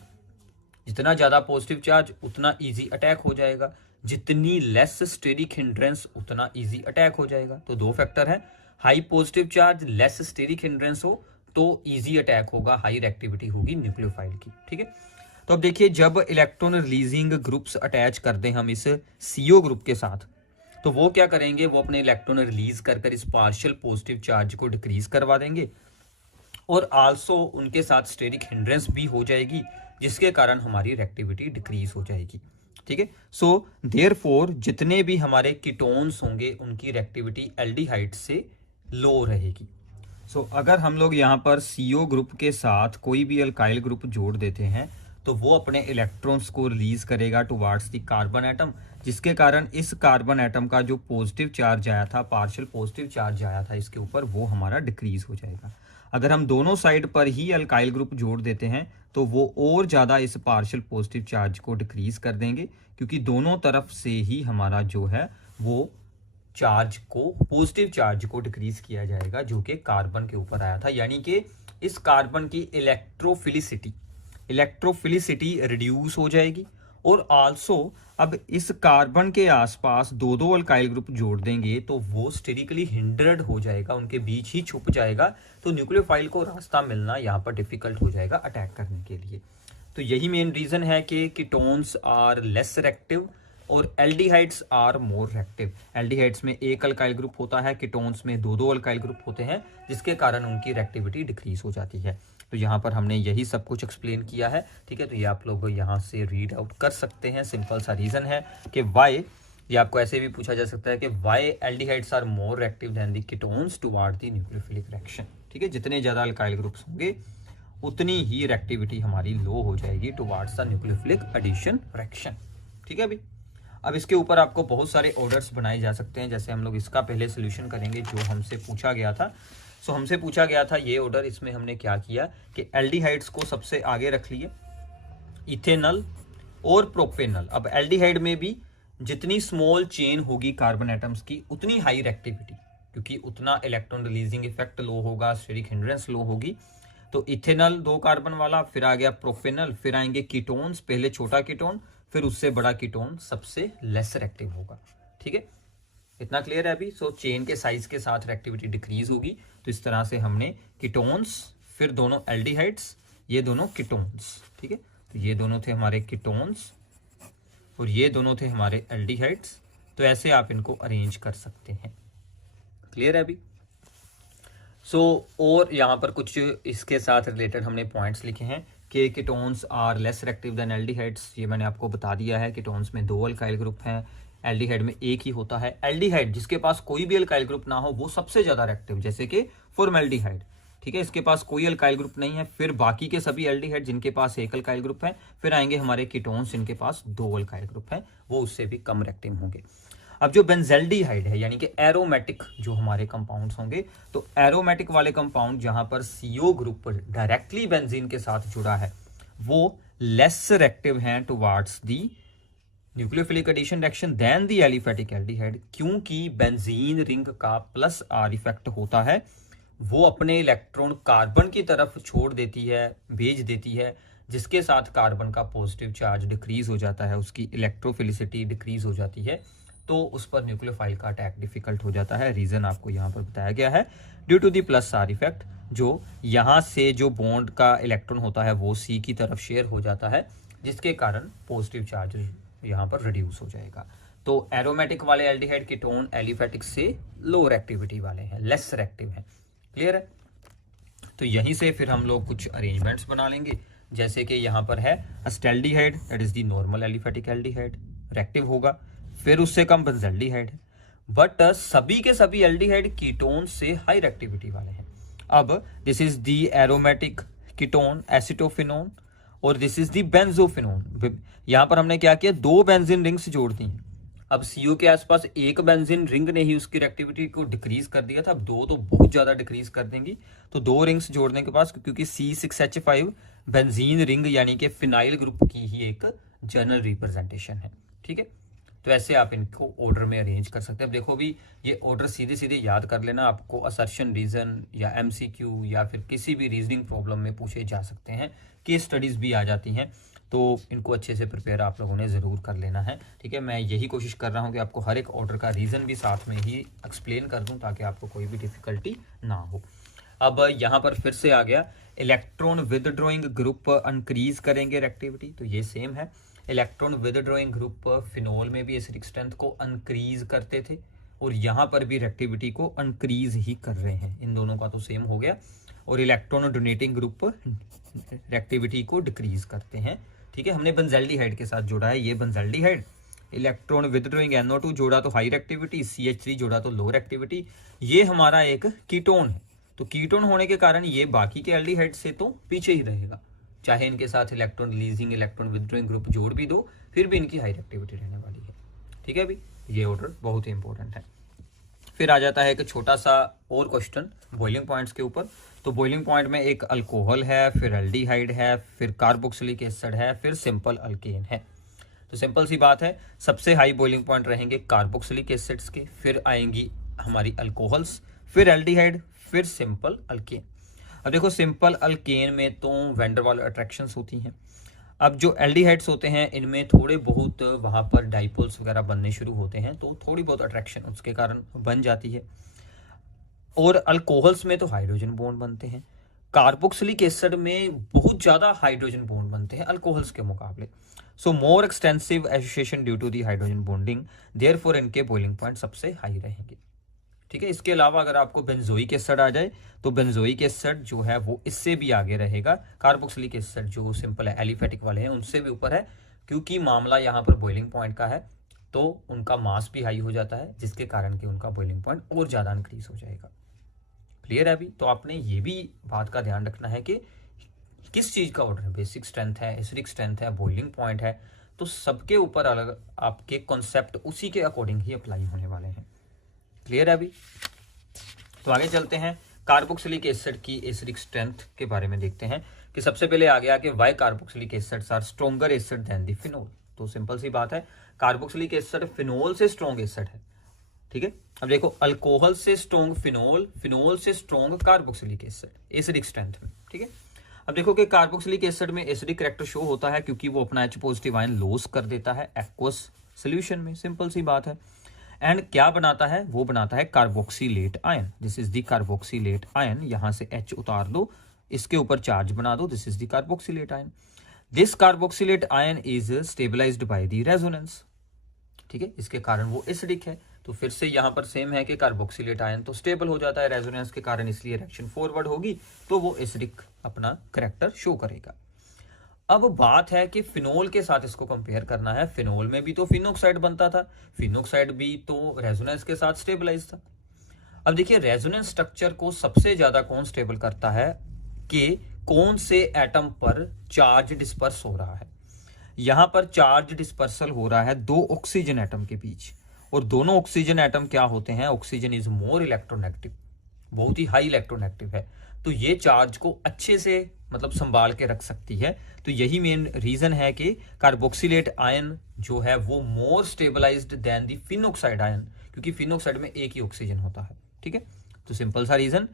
जितना ज्यादा पॉजिटिव चार्ज उतना इजी अटैक हो जाएगा, जितनी लेस स्टेरिक हिंड्रेंस उतना इजी अटैक हो जाएगा। तो दो फैक्टर है, high positive charge less steric hindrance हो तो इजी अटैक होगा, हाई रिएक्टिविटी होगी न्यूक्लियोफाइल की। ठीक है, तो अब देखिए जब इलेक्ट्रॉन रिलीजिंग ग्रुप्स अटैच कर दें हम इस CO ग्रुप के साथ, तो वो क्या करेंगे, वो अपने इलेक्ट्रॉन रिलीज कर इस पार्शियल पॉजिटिव चार्ज को डिक्रीज करवा देंगे, और आल्सो उनके साथ स्टेरिक हिंड्रेंस भी हो जाएगी, जिसके कारण हमारी रिएक्टिविटी डिक्रीज हो जाएगी। ठीक है, सो देयरफॉर जितने भी हमारे कीटोन्स होंगे उनकी रिएक्टिविटी एल्डिहाइड से लो रहेगी। अगर हम लोग यहाँ पर CO ग्रुप के साथ कोई भी अल्काइल ग्रुप जोड़ देते हैं तो वो अपने इलेक्ट्रॉन्स को रिलीज करेगा टुवार्ड्स द कार्बन एटम, जिसके कारण इस कार्बन एटम का जो पॉजिटिव चार्ज आया था, पार्शियल पॉजिटिव चार्ज आया था इसके ऊपर, वो हमारा डिक्रीज हो जाएगा। अगर हम दोनों साइड पर ही अल्काइल ग्रुप जोड़ देते हैं तो वो और ज़्यादा इस पार्शियल पॉजिटिव चार्ज को डिक्रीज कर देंगे, क्योंकि दोनों तरफ से ही हमारा जो है वो चार्ज को, पॉजिटिव चार्ज को डिक्रीज किया जाएगा जो कि कार्बन के ऊपर आया था। यानी कि इस कार्बन की इलेक्ट्रोफिलिसिटी रिड्यूस हो जाएगी। और आल्सो अब इस कार्बन के आसपास दो दो अल्काइल ग्रुप जोड़ देंगे तो वो स्टेरिकली हिंड्रेड हो जाएगा, उनके बीच ही छुप जाएगा, तो न्यूक्लियोफाइल को रास्ता मिलना यहाँ पर डिफिकल्ट हो जाएगा अटैक करने के लिए। तो यही मेन रीजन है कि कीटोन्स आर लेस रिएक्टिव और aldehydes are more reactive. Aldehydes में एक अल्काइल ग्रुप होता है, कीटोन्स में दो दो अल्काइल ग्रुप होते हैं, जिसके कारण उनकी रिएक्टिविटी डिक्रीज हो जाती है। तो यहाँ पर हमने यही सब कुछ एक्सप्लेन किया है, ठीक है। तो ये आप लोग यहाँ से रीड आउट कर सकते हैं। सिंपल सा रीजन है कि वाई, ये आपको ऐसे भी पूछा जा सकता है कि why aldehydes are more reactive than the ketones toward the nucleophilic reaction, ठीक है। जितने ज्यादा अल्काइल ग्रुप्स होंगे उतनी ही रिएक्टिविटी हमारी लो हो जाएगी towards the nucleophilic addition reaction, ठीक है। अब इसके ऊपर आपको बहुत सारे ऑर्डर्स बनाए जा सकते हैं। जैसे हम लोग इसका पहले सोल्यूशन करेंगे जो हमसे पूछा गया था। हमसे पूछा गया था ये ऑर्डर, इसमें हमने क्या किया कि एल्डिहाइड्स को सबसे आगे रख लिए, इथेनॉल और प्रोपेनॉल। अब एल्डिहाइड में भी जितनी स्मॉल चेन होगी कार्बन एटम्स की उतनी हाई रिएक्टिविटी, क्योंकि उतना इलेक्ट्रॉन रिलीजिंग इफेक्ट लो होगा, स्टेरिक हिंड्रेंस लो होगी। तो इथेनॉल 2 कार्बन वाला, फिर आ गया प्रोपेनॉल, फिर आएंगे कीटोन्स, पहले छोटा कीटोन फिर उससे बड़ा कीटोन सबसे लेस रिएक्टिव होगा, ठीक है। इतना क्लियर है अभी। चेन के साइज के साथ रिएक्टिविटी डिक्रीज होगी। तो इस तरह से हमने कीटोन्स, फिर दोनों एल्डिहाइड्स, ये दोनों कीटोन्स, ठीक है। तो ये दोनों थे हमारे कीटोन्स और ये दोनों थे हमारे एल्डिहाइड्स। तो ऐसे आप इनको अरेंज कर सकते हैं। क्लियर है अभी। और यहाँ पर कुछ इसके साथ रिलेटेड हमने पॉइंट्स लिखे हैं कि ketones are less reactive than aldehydes. ये मैंने आपको बता दिया है। कीटोन्स में 2 अल्काइल ग्रुप हैं, एल्डिहाइड में एक ही होता है। एल्डिहाइड जिसके पास कोई भी अल्काइल ग्रुप ना हो वो सबसे ज्यादा रिएक्टिव, जैसे कि फॉर्मेल्डिहाइड, ठीक है। इसके पास कोई अल्काइल ग्रुप नहीं है। फिर बाकी के सभी एल्डिहाइड जिनके पास एक अल्काइल ग्रुप है, फिर आएंगे हमारे कीटोन्स जिनके पास 2 अल्काइल ग्रुप है, वो उससे भी कम रिएक्टिव होंगे। अब जो बेंजेल्डिहाइड है यानी कि एरोमेटिक जो हमारे कंपाउंड्स होंगे, तो एरोमेटिक वाले कंपाउंड जहां पर CO ग्रुप डायरेक्टली बेंजीन के साथ जुड़ा है वो लेस रिएक्टिव हैं towards the nucleophilic addition reaction than the aliphatic aldehyde, क्योंकि बेंजीन रिंग का +R इफेक्ट होता है। वो अपने इलेक्ट्रॉन कार्बन की तरफ छोड़ देती है, भेज देती है, जिसके साथ कार्बन का पॉजिटिव चार्ज डिक्रीज हो जाता है, उसकी इलेक्ट्रोफिलिसिटी डिक्रीज हो जाती है, तो उस पर न्यूक्लियोफाइल का अटैक डिफिकल्ट हो जाता है। रीजन आपको यहाँ पर बताया गया है, due to the +R effect, जो यहाँ से जो बॉन्ड का इलेक्ट्रॉन होता है वो C की तरफ शेयर हो जाता है, जिसके कारण पॉजिटिव चार्ज यहाँ पर रिड्यूस हो जाएगा। तो एरोमेटिक वाले एल्डिहाइड कीटोन एलिफेटिक से लो रिएक्टिविटी वाले हैं, लेस रिएक्टिव हैं। क्लियर है। तो यहीं से फिर हम लोग कुछ अरेंजमेंट्स बना लेंगे, जैसे कि यहाँ पर है acetaldehyde, that is the normal aliphatic aldehyde, reactive होगा। फिर उससे कम बेंजेल्डिहाइड है, बट सभी के सभी एल्डिहाइड कीटोन से हाई रिएक्टिविटी वाले हैं। अब this is the aromatic ketone acetophenone और दिस इज दी बेंजोफिनोन। यहां पर हमने क्या किया, 2 बेंजीन रिंग्स जोड़ दी। अब CO के आसपास एक बेंजीन रिंग ने ही उसकी रिएक्टिविटी को डिक्रीज कर दिया था, अब 2 तो बहुत ज्यादा डिक्रीज कर देंगी। तो 2 रिंग्स जोड़ने के पास, क्योंकि C6H5 बेंजीन रिंग यानी कि फिनाइल ग्रुप की ही एक जनरल रिप्रेजेंटेशन है, ठीक है। तो ऐसे आप इनको ऑर्डर में अरेंज कर सकते हैं। अब देखो भी ये ऑर्डर सीधे सीधे याद कर लेना, आपको असर्शन रीजन या MCQ या फिर किसी भी रीजनिंग प्रॉब्लम में पूछे जा सकते हैं, केस स्टडीज भी आ जाती हैं, तो इनको अच्छे से प्रिपेयर आप लोगों ने ज़रूर कर लेना है, ठीक है। मैं यही कोशिश कर रहा हूँ कि आपको हर एक ऑर्डर का रीज़न भी साथ में ही एक्सप्लेन कर दूँ ताकि आपको कोई भी डिफिकल्टी ना हो। अब यहाँ पर फिर से आ गया इलेक्ट्रॉन विदड्रॉइंग ग्रुप इंक्रीज करेंगे रिएक्टिविटी, तो ये सेम है। इलेक्ट्रॉन विदड्रॉइंग ग्रुप फिनोल में भी एसिडिक स्ट्रेंथ को इंक्रीज करते थे और यहाँ पर भी रिएक्टिविटी को इंक्रीज ही कर रहे हैं। इन दोनों का तो सेम हो गया। और इलेक्ट्रॉन डोनेटिंग ग्रुप रिएक्टिविटी को डिक्रीज करते हैं, ठीक है। हमने बेंजेल्डिहाइड के साथ जोड़ा है, ये बेंजेल्डिहाइड, इलेक्ट्रॉन विदड्रॉइंग NO2 जोड़ा तो हाई रिएक्टिविटी, CH3 जोड़ा तो लो रिएक्टिविटी। ये हमारा एक कीटोन है, तो कीटोन होने के कारण ये बाकी के एल्डिहाइड से तो पीछे ही रहेगा, चाहे इनके साथ electron releasing electron withdrawing group जोड़ भी दो, फिर भी इनकी हाई रिएक्टिविटी रहने वाली है। ठीक है अभी ये ऑर्डर बहुत ही इंपॉर्टेंट है। फिर आ जाता है एक छोटा सा और क्वेश्चन बॉइलिंग पॉइंट्स के ऊपर। तो बॉइलिंग पॉइंट में एक अल्कोहल है, फिर एल्डिहाइड है, फिर कार्बोक्सिलिक एसिड है, फिर सिंपल अल्केन है। तो सिंपल सी बात है, सबसे हाई बॉइलिंग पॉइंट रहेंगे कार्बोक्सिलिक एसिड्स के, फिर आएंगी हमारी अल्कोहल्स, फिर एल्डिहाइड, फिर सिंपल अल्केन। अब देखो सिंपल अल्केन में तो वैन डर वाल अट्रैक्शंस होती हैं। अब जो एल्डिहाइड्स होते हैं इनमें थोड़े बहुत वहाँ पर डाइपोल्स वगैरह बनने शुरू होते हैं, तो थोड़ी बहुत अट्रैक्शन उसके कारण बन जाती है। और अल्कोहल्स में तो हाइड्रोजन बॉन्ड बनते हैं। कार्बोक्सिलिक एसिड में बहुत ज़्यादा हाइड्रोजन बॉन्ड बनते हैं अल्कोहल्स के मुकाबले। So more extensive association due to the hydrogen bonding, therefore इनके बॉइलिंग पॉइंट सबसे हाई रहेंगे। ठीक है, इसके अलावा अगर आपको बेंजोइक एसिड आ जाए तो बेंजोइक एसिड जो है वो इससे भी आगे रहेगा। कार्बोक्सिलिक एसिड जो सिंपल है एलिफेटिक वाले हैं उनसे भी ऊपर है, क्योंकि मामला यहाँ पर बॉइलिंग पॉइंट का है तो उनका मास भी हाई हो जाता है, जिसके कारण कि उनका बॉइलिंग पॉइंट और ज़्यादा इंक्रीज हो जाएगा। क्लियर है अभी? तो आपने ये भी बात का ध्यान रखना है कि किस चीज़ का ऑर्डर है, बेसिक स्ट्रेंथ है, एसिडिक स्ट्रेंथ है, बॉइलिंग पॉइंट है, तो सबके ऊपर अलग आपके कॉन्सेप्ट उसी के अकॉर्डिंग ही अप्लाई होने वाले हैं। क्लियर है अभी? तो आगे चलते हैं, कार्बोक्सिलिक एसिड की एसिडिक स्ट्रेंथ के बारे में देखते हैं कि सबसे पहले आ गया कि why carboxylic acids are stronger acid than the phenol. तो सिंपल सी बात है, कार्बोक्सिलिक एसिड फिनोल से स्ट्रॉन्ग एसिड है। ठीक है, अब देखो अल्कोहल से स्ट्रॉन्ग फिनोल, फिनोल से strong carboxylic acid acidic strength में। ठीक है, अब देखो कि कार्बोक्सिलिक एसिड में एसिडिक कैरेक्टर शो होता है क्योंकि वो अपना H पॉजिटिव आयन लॉस कर देता है एक्वस सॉल्यूशन में। सिंपल सी बात है। एंड क्या बनाता है? वो बनाता है carboxylate ion. This is the carboxylate ion. यहां से H उतार दो, इसके ऊपर चार्ज बना दो, this is the carboxylate ion. This carboxylate ion is stabilized by the resonance. ठीक है, इसके कारण वो एसिडिक है। तो फिर से यहां पर सेम है कि कार्बोक्सिलेट आयन तो स्टेबल हो जाता है रेजोनेंस के कारण, इसलिए रिएक्शन फॉरवर्ड होगी तो वो एसिडिक अपना करैक्टर शो करेगा। अब बात है कि फिनोल के साथ इसको कंपेयर करना है। फिनोल में भी तो फिनोक्साइड बनता था, फिनोक्साइड भी तो रेजोनेंस के साथ स्टेबलाइज था। अब देखिए रेजोनेंस स्ट्रक्चर को सबसे ज्यादा कौन स्टेबल करता है कि कौन से एटम पर चार्ज डिस्पर्स हो रहा है। यहां पर चार्ज डिस्पर्सल हो रहा है दो ऑक्सीजन एटम के बीच, और दोनों ऑक्सीजन एटम क्या होते हैं? ऑक्सीजन इज मोर इलेक्ट्रोनेगेटिव, बहुत ही हाई इलेक्ट्रोनेगेटिव है, तो ये चार्ज को अच्छे से मतलब संभाल के रख सकती है। तो यही मेन रीजन है कि कार्बोक्सिलेट आयन जो है वो more stabilized than the phenoxide ion, क्योंकि फिनोक्साइड में एक ही ऑक्सीजन होता है। ठीक है, तो सिंपल सा reason,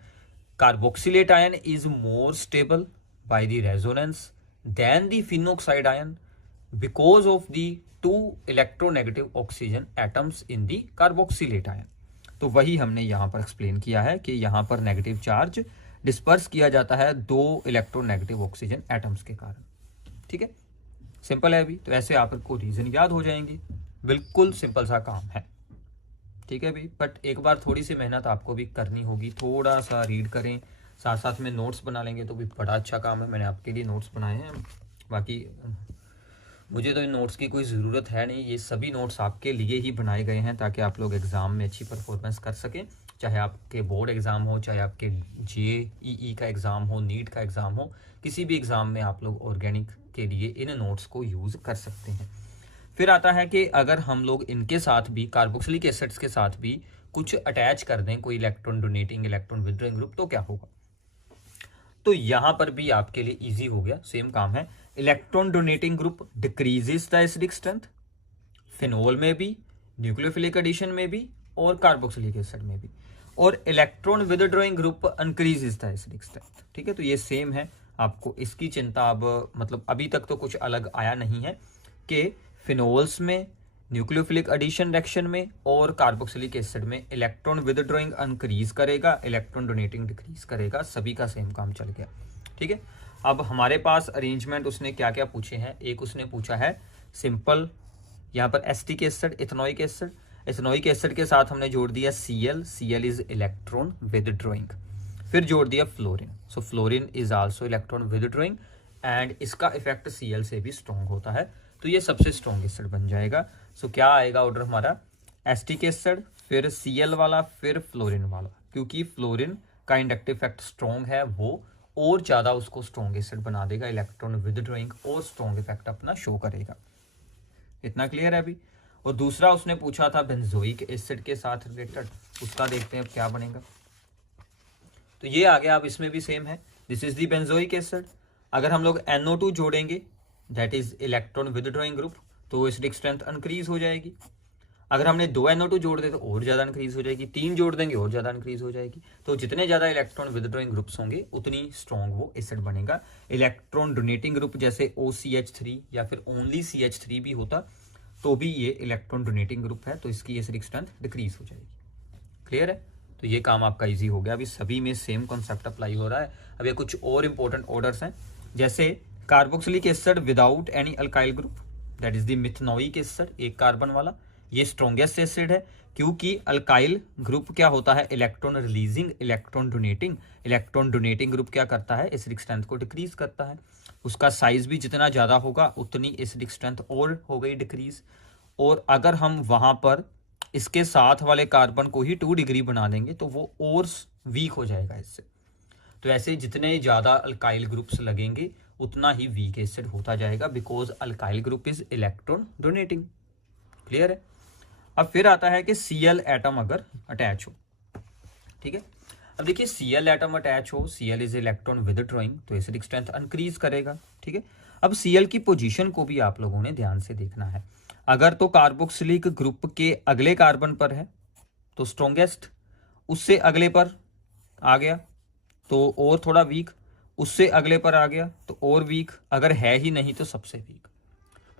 carboxylate ion is more stable by the resonance than the phenoxide ion because of the two electronegative oxygen atoms in the carboxylate ion। तो वही हमने यहां पर एक्सप्लेन किया है कि यहां पर नेगेटिव चार्ज डिस्पर्स किया जाता है दो इलेक्ट्रोनेगेटिव ऑक्सीजन एटम्स के कारण। ठीक है, सिंपल है अभी। तो ऐसे आपको रीजन याद हो जाएंगे, बिल्कुल सिंपल सा काम है। ठीक है भाई, बट एक बार थोड़ी सी मेहनत आपको भी करनी होगी, थोड़ा सा रीड करें, साथ साथ में नोट्स बना लेंगे तो भी बड़ा अच्छा काम है। मैंने आपके लिए नोट्स बनाए हैं, बाकी मुझे तो इन नोट्स की कोई ज़रूरत है नहीं, ये सभी नोट्स आपके लिए ही बनाए गए हैं ताकि आप लोग एग्ज़ाम में अच्छी परफॉर्मेंस कर सकें, चाहे आपके बोर्ड एग्ज़ाम हो, चाहे आपके JEE का एग्ज़ाम हो, नीट का एग्ज़ाम हो, किसी भी एग्ज़ाम में आप लोग ऑर्गेनिक के लिए इन नोट्स को यूज़ कर सकते हैं। फिर आता है कि अगर हम लोग इनके साथ भी कार्बोक्सिलिक एसिड्स के साथ भी कुछ अटैच कर दें, कोई electron donating electron withdrawing group, तो क्या होगा? तो यहां पर भी आपके लिए इजी हो गया, सेम काम है। Electron donating group decreases the acidic strength, phenol में भी, न्यूक्लियोफिलिक एडिशन में भी, और कार्बोक्सिलिक एसिड में भी। और electron withdrawing group increases the acidic strength. ठीक है, तो ये सेम है, आपको इसकी चिंता अब मतलब अभी तक तो कुछ अलग आया नहीं है कि फिनोल्स में, न्यूक्लियोफिलिक एडिशन रिएक्शन में और कार्बोक्सिलिक एसिड में इलेक्ट्रॉन विथड्रॉइंग इंक्रीज करेगा, इलेक्ट्रॉन डोनेटिंग डिक्रीज करेगा, सभी का सेम काम चल गया। ठीक है, अब हमारे पास अरेंजमेंट उसने क्या क्या पूछे हैं। एक उसने पूछा है सिंपल, यहाँ पर acetic acid, ethanoic acid, ethanoic acid के साथ हमने जोड़ दिया Cl, Cl is electron withdrawing, फिर जोड़ दिया fluorine, so fluorine is also electron withdrawing and इसका इफेक्ट Cl से भी स्ट्रॉन्ग होता है, तो ये सबसे स्ट्रॉन्ग एसिड बन जाएगा। सो क्या आएगा ऑर्डर हमारा? एसिटिक एसिड, फिर Cl वाला, फिर फ्लोरीन वाला, क्योंकि फ्लोरीन का इंडक्टिव इफेक्ट स्ट्रॉन्ग है वो और ज़्यादा उसको स्ट्रॉन्ग एसिड बना देगा, इलेक्ट्रॉन विदड्रॉइंग और स्ट्रॉन्ग इफेक्ट अपना शो करेगा। इतना क्लियर है अभी। और दूसरा उसने पूछा था बेंजोइक एसिड के साथ रिलेटेड, उसका देखते हैं अब क्या बनेगा। तो ये आ गया, अब इसमें भी सेम है, this is the benzoic acid. अगर हम लोग NO2 जोड़ेंगे that is electron withdrawing group, तो एसिडिक स्ट्रेंथ इंक्रीज हो जाएगी। अगर हमने 2 NO2 जोड़ दे तो और ज़्यादा इंक्रीज हो जाएगी, 3 जोड़ देंगे और ज़्यादा इंक्रीज हो जाएगी। तो जितने ज़्यादा इलेक्ट्रॉन विदड्रॉइंग ग्रुप्स होंगे उतनी स्ट्रॉन्ग वो एसिड बनेगा। इलेक्ट्रॉन डोनेटिंग ग्रुप जैसे OCH3 या फिर ओनली CH3 भी होता तो भी ये इलेक्ट्रॉन डोनेटिंग ग्रुप है, तो इसकी एसिडिक स्ट्रेंथ डिक्रीज हो जाएगी। क्लियर है। तो ये काम आपका इजी हो गया। अभी सभी में सेम कॉन्सेप्ट अप्लाई हो रहा है। अब ये कुछ और इंपॉर्टेंट ऑर्डर्स हैं, जैसे carboxylic acid without any alkyl group that is the methanoic acid, एक कार्बन वाला, ये स्ट्रॉन्गेस्ट एसिड है क्योंकि अल्काइल ग्रुप क्या होता है, electron releasing, electron donating. Electron donating group क्या करता है, एसिडिक स्ट्रेंथ को डिक्रीज करता है। उसका साइज भी जितना ज़्यादा होगा उतनी एसिडिक स्ट्रेंथ और हो गई डिक्रीज। और अगर हम वहाँ पर इसके साथ वाले कार्बन को ही 2 डिग्री बना देंगे तो वो और वीक हो जाएगा इससे। तो ऐसे जितने ज़्यादा अल्काइल ग्रुप्स लगेंगे उतना ही वीक एसिड होता जाएगा, because alkyl group is electron donating. Clear है। अब फिर आता है कि Cl एटम अगर अटैच हो, ठीक है। अब देखिए Cl एटम अटैच हो, Cl इज इलेक्ट्रॉन विदड्रॉइंग, तो एसिडिक स्ट्रेंथ इंक्रीज करेगा, ठीक है। अब Cl की पोजीशन को भी आप लोगों ने ध्यान से देखना है। अगर तो कार्बोक्सिलिक ग्रुप के अगले कार्बन पर है तो स्ट्रॉन्गेस्ट, उससे अगले पर आ गया तो और थोड़ा वीक, उससे अगले पर आ गया तो और वीक, अगर है ही नहीं तो सबसे वीक।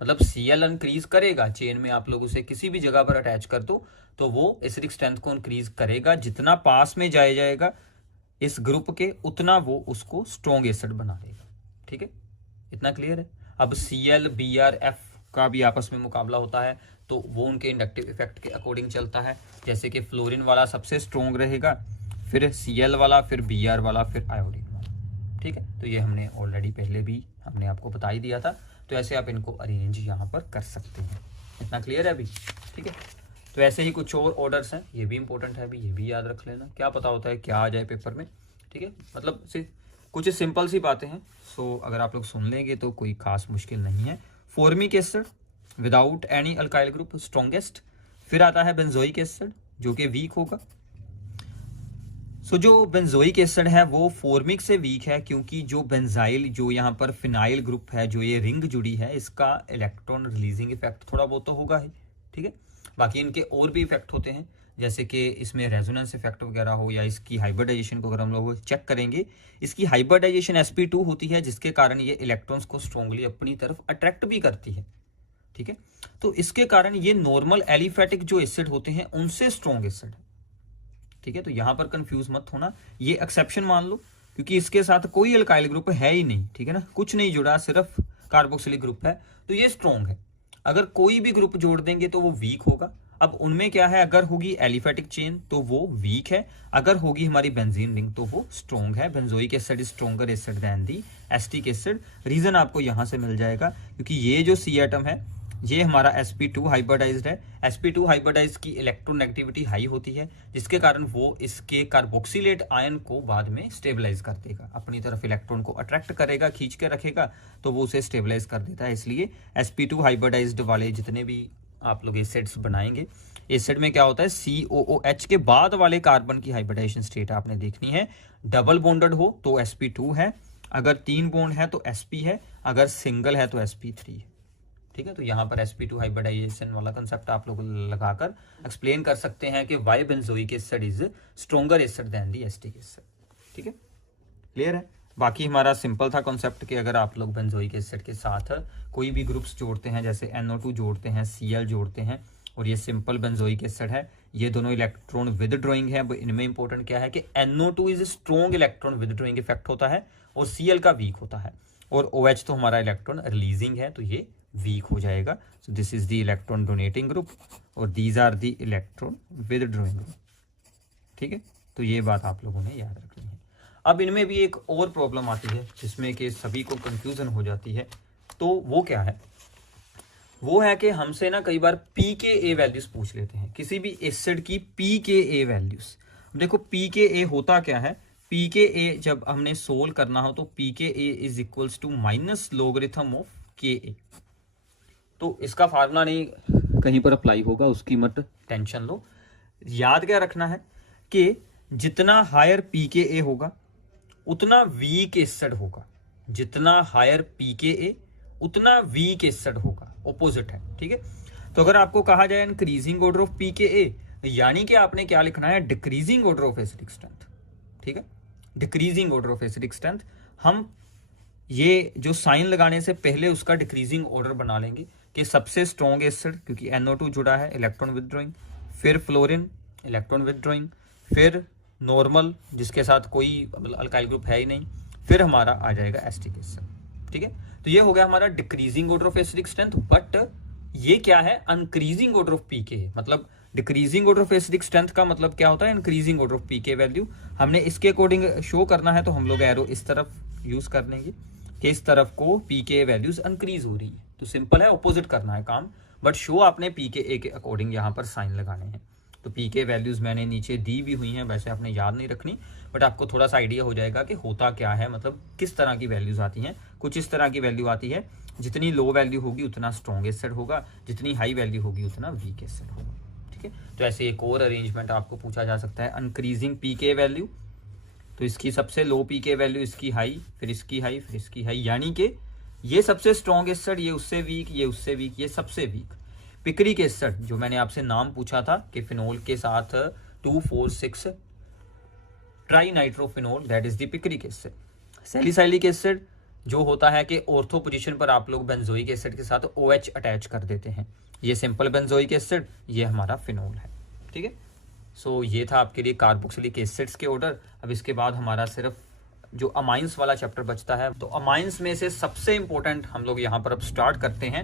मतलब Cl इंक्रीज करेगा चेन में, आप लोग उसे किसी भी जगह पर अटैच कर दो तो वो एसिडिक स्ट्रेंथ को इंक्रीज करेगा। जितना पास में जाएगा इस ग्रुप के उतना वो उसको स्ट्रॉन्ग एसिड बना देगा, ठीक है। इतना क्लियर है। अब Cl Br F का भी आपस में मुकाबला होता है तो वो उनके इंडक्टिव इफेक्ट के अकॉर्डिंग चलता है। जैसे कि फ्लोरीन वाला सबसे स्ट्रॉन्ग रहेगा, फिर Cl वाला, फिर Br वाला, फिर आयोडीन वाला, ठीक है। तो ये हमने ऑलरेडी पहले भी हमने आपको बता ही दिया था। तो ऐसे आप इनको अरेंज यहाँ पर कर सकते हैं। इतना क्लियर है अभी, ठीक है। तो ऐसे ही कुछ और ऑर्डर्स हैं, ये भी इंपॉर्टेंट है अभी, ये भी याद रख लेना, क्या पता होता है क्या आ जाए पेपर में, ठीक है। मतलब कुछ सिंपल सी बातें हैं, सो अगर आप लोग सुन लेंगे तो कोई खास मुश्किल नहीं है। Formic acid without any alkyl group strongest, फिर आता है बेंजोइक एसिड जो कि वीक होगा। सो जो बेंजोइक एसिड है वो फॉर्मिक से वीक है क्योंकि जो बेंजाइल, जो यहाँ पर फिनाइल ग्रुप है, जो ये रिंग जुड़ी है, इसका इलेक्ट्रॉन रिलीजिंग इफेक्ट थोड़ा बहुत तो होगा ही, ठीक है। बाकी इनके और भी इफेक्ट होते हैं, जैसे कि इसमें रेजोनेंस इफेक्ट वगैरह हो, या इसकी हाइब्रिडाइजेशन को अगर हम लोग चेक करेंगे, इसकी हाइब्रिडाइजेशन sp2 होती है जिसके कारण ये इलेक्ट्रॉन्स को स्ट्रॉन्गली अपनी तरफ अट्रैक्ट भी करती है, ठीक है। तो इसके कारण ये नॉर्मल एलिफेटिक जो एसिड होते हैं उनसे स्ट्रॉन्ग एसिड है, ठीक है। तो यहां पर कंफ्यूज मत होना, ये एक्सेप्शन मान लो क्योंकि इसके साथ कोई अल्काइल ग्रुप है ही नहीं, ठीक है ना, कुछ नहीं जुड़ा, सिर्फ कार्बोक्सिलिक ग्रुप है, तो ये स्ट्रॉन्ग है। अगर कोई भी ग्रुप जोड़ देंगे तो वो वीक होगा। अब उनमें क्या है, अगर होगी एलिफेटिक चेन तो वो वीक है, अगर होगी हमारी बेंजीन रिंग तो वो स्ट्रॉन्ग है। Benzoic acid stronger acid than the acetic acid. Reason आपको यहां से मिल जाएगा क्योंकि ये जो C एटम है ये हमारा sp2 हाइब्रिडाइज्ड है। sp2 हाइब्रिडाइज की इलेक्ट्रोनेगेटिविटी हाई होती है जिसके कारण वो इसके कार्बोक्सिलेट आयन को बाद में स्टेबलाइज कर देगा, अपनी तरफ इलेक्ट्रॉन को अट्रैक्ट करेगा, खींच के रखेगा, तो वो उसे स्टेबलाइज कर देता है। इसलिए sp2 हाइब्रिडाइज्ड वाले जितने भी आप लोग एसिड्स बनाएंगे, एसिड में क्या होता है, COOH के बाद वाले कार्बन की हाइब्रिडाइजेशन स्टेट आपने देखनी है। डबल बॉन्डेड हो तो sp2 है, अगर 3 बॉन्ड है तो sp है, अगर सिंगल है तो sp3 है, ठीक है। तो यहाँ पर sp2 हाइब्रिडाइजेशन वाला कंसेप्ट आप लोग लगाकर एक्सप्लेन कर सकते हैं कि why benzoic acid is stronger acid than the acetic acid, ठीक है। क्लियर है। बाकी हमारा सिंपल था कॉन्सेप्ट कि अगर आप लोग बेंजोइक एसिड के साथ कोई भी ग्रुप्स जोड़ते हैं, जैसे NO2 जोड़ते हैं, Cl जोड़ते हैं, और ये सिंपल बेंजोइक एसिड है, ये दोनों इलेक्ट्रॉन विदड्रॉइंग है। इनमें इंपॉर्टेंट क्या है कि NO2 is strong electron withdrawing effect होता है और Cl का वीक होता है, और OH तो हमारा इलेक्ट्रॉन रिलीजिंग है, तो ये वीक हो जाएगा। So this is the electron donating group और these are the electron withdrawing group, ठीक है। तो ये बात आप लोगों ने याद रखनी है। अब इनमें भी एक और प्रॉब्लम आती है जिसमें कि सभी को कंफ्यूजन हो जाती है, तो वो क्या है, वो है कि हमसे ना कई बार pKa वैल्यूज पूछ लेते हैं, किसी भी एसिड की pKa वैल्यूज। देखो pKa होता क्या है, pKa जब हमने सोल्व करना हो तो pKa is equals to minus logarithm of Ka। तो इसका फार्मूला नहीं कहीं पर अप्लाई होगा, उसकी मत टेंशन लो। याद क्या रखना है कि जितना हायर pKa होगा उतना वीक एसिड होगा, जितना हायर pKa उतना वीक एसिड होगा, ऑपोजिट है, ठीक है। तो अगर आपको कहा जाए इंक्रीजिंग ऑर्डर ऑफ pKa, यानी कि आपने क्या लिखना है, decreasing order of acidic strength, ठीक है, decreasing order of acidic strength. हम ये जो साइन लगाने से पहले उसका डिक्रीजिंग ऑर्डर बना लेंगे कि सबसे स्ट्रॉन्ग एसिड, क्योंकि NO2 जुड़ा है, इलेक्ट्रॉन विदड्रॉइंग, फिर फ्लोरीन इलेक्ट्रॉन विदड्रॉइंग, फिर नॉर्मल जिसके साथ कोई अल्काइल ग्रुप है ही नहीं, फिर हमारा आ जाएगा एसिटिक एसिड, ठीक है। तो ये हो गया हमारा decreasing order of acidic strength. But ये क्या है, अनक्रीजिंग ऑर्डर ऑफ pKa, मतलब decreasing order of acidic strength का मतलब क्या होता है, increasing order of pK value. हमने इसके अकॉर्डिंग शो करना है तो हम लोग एरो इस तरफ यूज कर लेंगे कि इस तरफ को pKa वैल्यूज इंक्रीज हो रही है, तो सिंपल है, ऑपोजिट करना है काम, बट शो आपने pKa के अकॉर्डिंग यहाँ पर साइन लगाने हैं। तो pK वैल्यूज मैंने नीचे दी भी हुई हैं, वैसे आपने याद नहीं रखनी, बट आपको थोड़ा सा आइडिया हो जाएगा कि होता क्या है, मतलब किस तरह की वैल्यूज आती हैं। कुछ इस तरह की वैल्यू आती है, जितनी लो वैल्यू होगी उतना स्ट्रॉन्ग एसिड होगा, जितनी हाई वैल्यू होगी उतना वीक एसिड होगा, ठीक है। तो ऐसे एक और अरेंजमेंट आपको पूछा जा सकता है, इंक्रीजिंग pK वैल्यू, तो इसकी सबसे लो pK वैल्यू, इसकी हाई, फिर इसकी हाई, फिर इसकी हाई, यानी कि ये सबसे स्ट्रॉन्ग एसिड, ये उससे वीक, ये उससे वीक, ये सबसे वीक। पिक्रिक एसिड जो मैंने आपसे नाम पूछा था कि फिनोल के साथ 2,4,6 try nitrophenol, that is the picric acid. Salicylic acid जो होता है कि ऑर्थो पोजीशन पर आप लोग बेंजोइक एसिड के साथ OH अटैच कर देते हैं, ये सिंपल बेंजोइक एसिड, ये हमारा फिनोल है, ठीक है। सो ये था आपके लिए कार्बोक्सिलिक एसिड्स के ऑर्डर। अब इसके बाद हमारा सिर्फ जो अमाइंस वाला चैप्टर बचता है, तो अमाइंस में से सबसे इंपॉर्टेंट हम लोग यहाँ पर अब स्टार्ट करते हैं।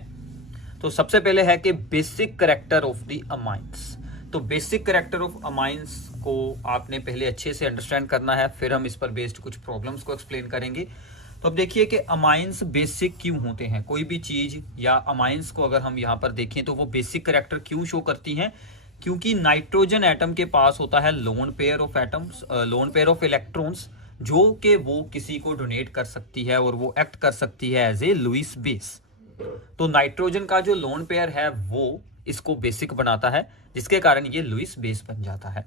तो सबसे पहले है कि basic character of the amines. तो बेसिक कैरेक्टर ऑफ अमाइंस को आपने पहले अच्छे से अंडरस्टैंड करना है, फिर हम इस पर बेस्ड कुछ प्रॉब्लम्स को एक्सप्लेन करेंगे। तो अब देखिए कि अमाइंस बेसिक क्यों होते हैं, कोई भी चीज या अमाइंस को अगर हम यहाँ पर देखें तो वो बेसिक कैरेक्टर क्यों शो करती हैं, क्योंकि नाइट्रोजन एटम के पास होता है lone pair of atoms, lone pair of electrons, जो कि वो किसी को डोनेट कर सकती है और वो एक्ट कर सकती है एज ए लुईस बेस। तो नाइट्रोजन का जो लोन पेयर है वो इसको बेसिक बनाता है, जिसके कारण ये लुईस बेस बन जाता है।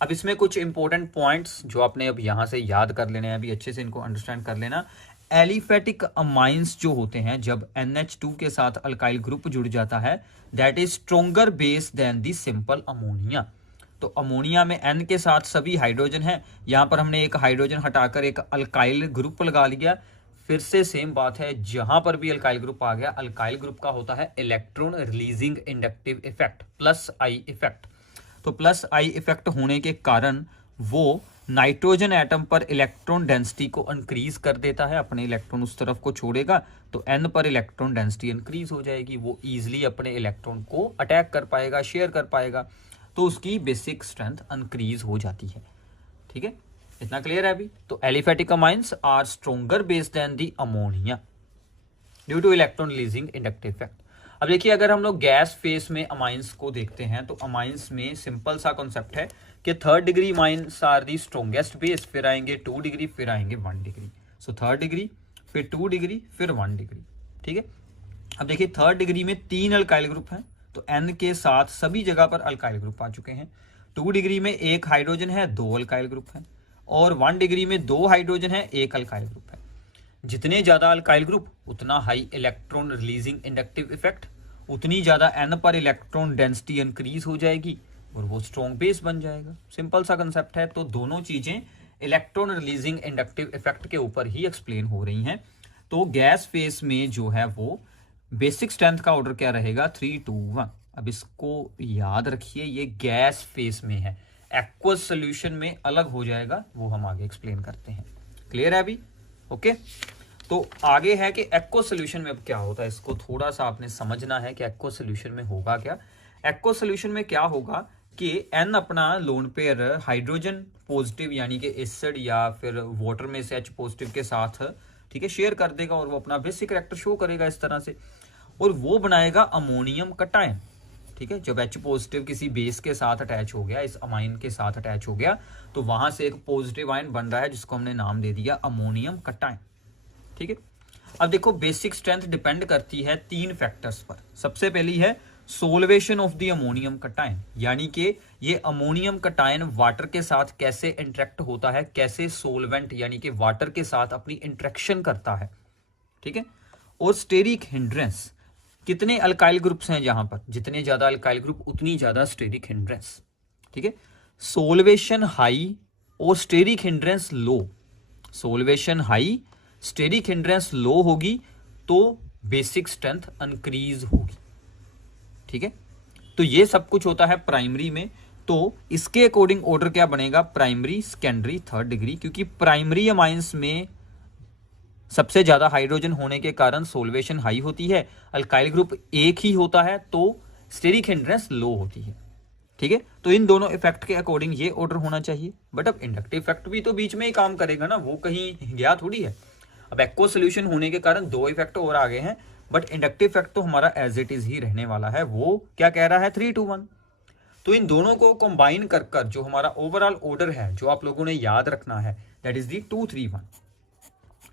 अब इसमें कुछ इंपॉर्टेंट पॉइंट्स जो आपने अब यहां से याद कर लेने हैं, अभी अच्छे से इनको अंडरस्टैंड कर लेना। एलिफेटिक अमाइंस जो होते हैं, जब NH2 के साथ अल्काइल ग्रुप जुड़ जाता है, that is stronger base than the simple ammonia. तो अमोनिया में N के साथ सभी हाइड्रोजन है, यहां पर हमने एक हाइड्रोजन हटाकर एक अल्काइल ग्रुप लगा लिया। फिर से सेम बात है, जहां पर भी अल्काइल ग्रुप आ गया, अल्काइल ग्रुप का होता है electron releasing inductive effect, +I effect. तो +I इफेक्ट होने के कारण वो नाइट्रोजन एटम पर इलेक्ट्रॉन डेंसिटी को इंक्रीज कर देता है, अपने इलेक्ट्रॉन उस तरफ को छोड़ेगा तो N पर इलेक्ट्रॉन डेंसिटी इंक्रीज हो जाएगी, वो इजीली अपने इलेक्ट्रॉन को अटैक कर पाएगा, शेयर कर पाएगा, तो उसकी बेसिक स्ट्रेंथ इंक्रीज हो जाती है, ठीक है। इतना क्लियर है अभी। तो aliphatic amines are stronger base than the ammonia due to electron releasing inductive effect. अब देखिए, अगर हम लोग गैस फेस में अमाइंस को देखते हैं तो अमाइंस में सिंपल सा कॉन्सेप्ट है कि 3rd degree amines are the strongest base, फिर आएंगे 2 डिग्री, फिर आएंगे 1 डिग्री। सो 3rd डिग्री, फिर 2 डिग्री, फिर 1 डिग्री, ठीक है। अब देखिए 3rd डिग्री में 3 अल्काइल ग्रुप हैं, तो N के साथ सभी जगह पर अल्काइल ग्रुप आ चुके हैं। 2 डिग्री में 1 हाइड्रोजन है, 2 अल्काइल ग्रुप हैं, और 1 डिग्री में 2 हाइड्रोजन है, 1 अल्काइल ग्रुप है। जितने ज्यादा अल्काइल ग्रुप उतना high electron releasing inductive effect, उतनी ज्यादा N पर इलेक्ट्रॉन डेंसिटी इंक्रीज हो जाएगी और वो स्ट्रॉन्ग बेस बन जाएगा। सिंपल सा कंसेप्ट है। तो दोनों चीजें इलेक्ट्रॉन रिलीजिंग इंडक्टिव इफेक्ट के ऊपर ही एक्सप्लेन हो रही हैं। तो गैस फेस में जो है वो बेसिक स्ट्रेंथ का ऑर्डर क्या रहेगा, 3, 2, 1। अब इसको याद रखिए, ये गैस फेस में है, एक्वस सोल्यूशन में अलग हो जाएगा, वो हम आगे एक्सप्लेन करते हैं। क्लियर है अभी? ओके। तो आगे है कि एक्वस सोल्यूशन में अब क्या होता है, इसको थोड़ा सा आपने समझना है कि एक्वस सोल्यूशन में होगा क्या। एक्वस सोल्यूशन में क्या होगा कि N अपना लोन पेयर हाइड्रोजन पॉजिटिव यानी कि एसिड या फिर वाटर में से H पॉजिटिव के साथ, ठीक है, शेयर कर देगा और वो अपना बेसिक कैरेक्टर शो करेगा इस तरह से, और वो बनाएगा अमोनियम कटायन। ठीक है, जब H पॉजिटिव किसी बेस के साथ अटैच हो गया, इस अमाइन के साथ अटैच हो गया, तो वहां से एक पॉजिटिव आयन बन रहा है जिसको हमने नाम दे दिया अमोनियम कटायन। ठीक है, अब देखो बेसिक स्ट्रेंथ डिपेंड करती है 3 फैक्टर्स पर। सबसे पहली है solution of the ammonium cation, यानी कि ये अमोनियम कटायन वाटर के साथ कैसे इंटरेक्ट होता है, कैसे सोलवेंट यानी कि वाटर के साथ अपनी इंटरेक्शन करता है। ठीक है, और स्टेरिक हिंड्रेंस, कितने अल्काइल ग्रुप्स हैं जहां पर, जितने ज्यादा अल्काइल ग्रुप उतनी ज्यादा स्टेरिक हिंड्रेंस। ठीक है, सोल्वेशन हाई और steric hindrance low, solvation high steric hindrance low होगी तो बेसिक स्ट्रेंथ इंक्रीज होगी। ठीक है, तो ये सब कुछ होता है प्राइमरी में। तो इसके अकॉर्डिंग ऑर्डर क्या बनेगा, प्राइमरी, सेकेंडरी, थर्ड डिग्री, क्योंकि प्राइमरी अमाइंस में सबसे ज्यादा हाइड्रोजन होने के कारण सोल्वेशन हाई होती है, अल्काइल ग्रुप एक ही होता है तो स्टेरिक हिंड्रेंस लो होती है। ठीक है, तो इन दोनों इफेक्ट के अकॉर्डिंग ये ऑर्डर होना चाहिए। बट अब इंडक्टिव इफेक्ट भी तो बीच में ही काम करेगा ना, वो कहीं गया थोड़ी है। अब एक्वा सोल्यूशन होने के कारण 2 इफेक्ट और आगे हैं, बट इंडक्टिव इफेक्ट तो हमारा एज इट इज ही रहने वाला है। वो क्या कह रहा है, 3-2-1। तो इन दोनों को कंबाइन कर जो हमारा ओवरऑल ऑर्डर है जो आप लोगों ने याद रखना है, दैट इज दी 2-3-1।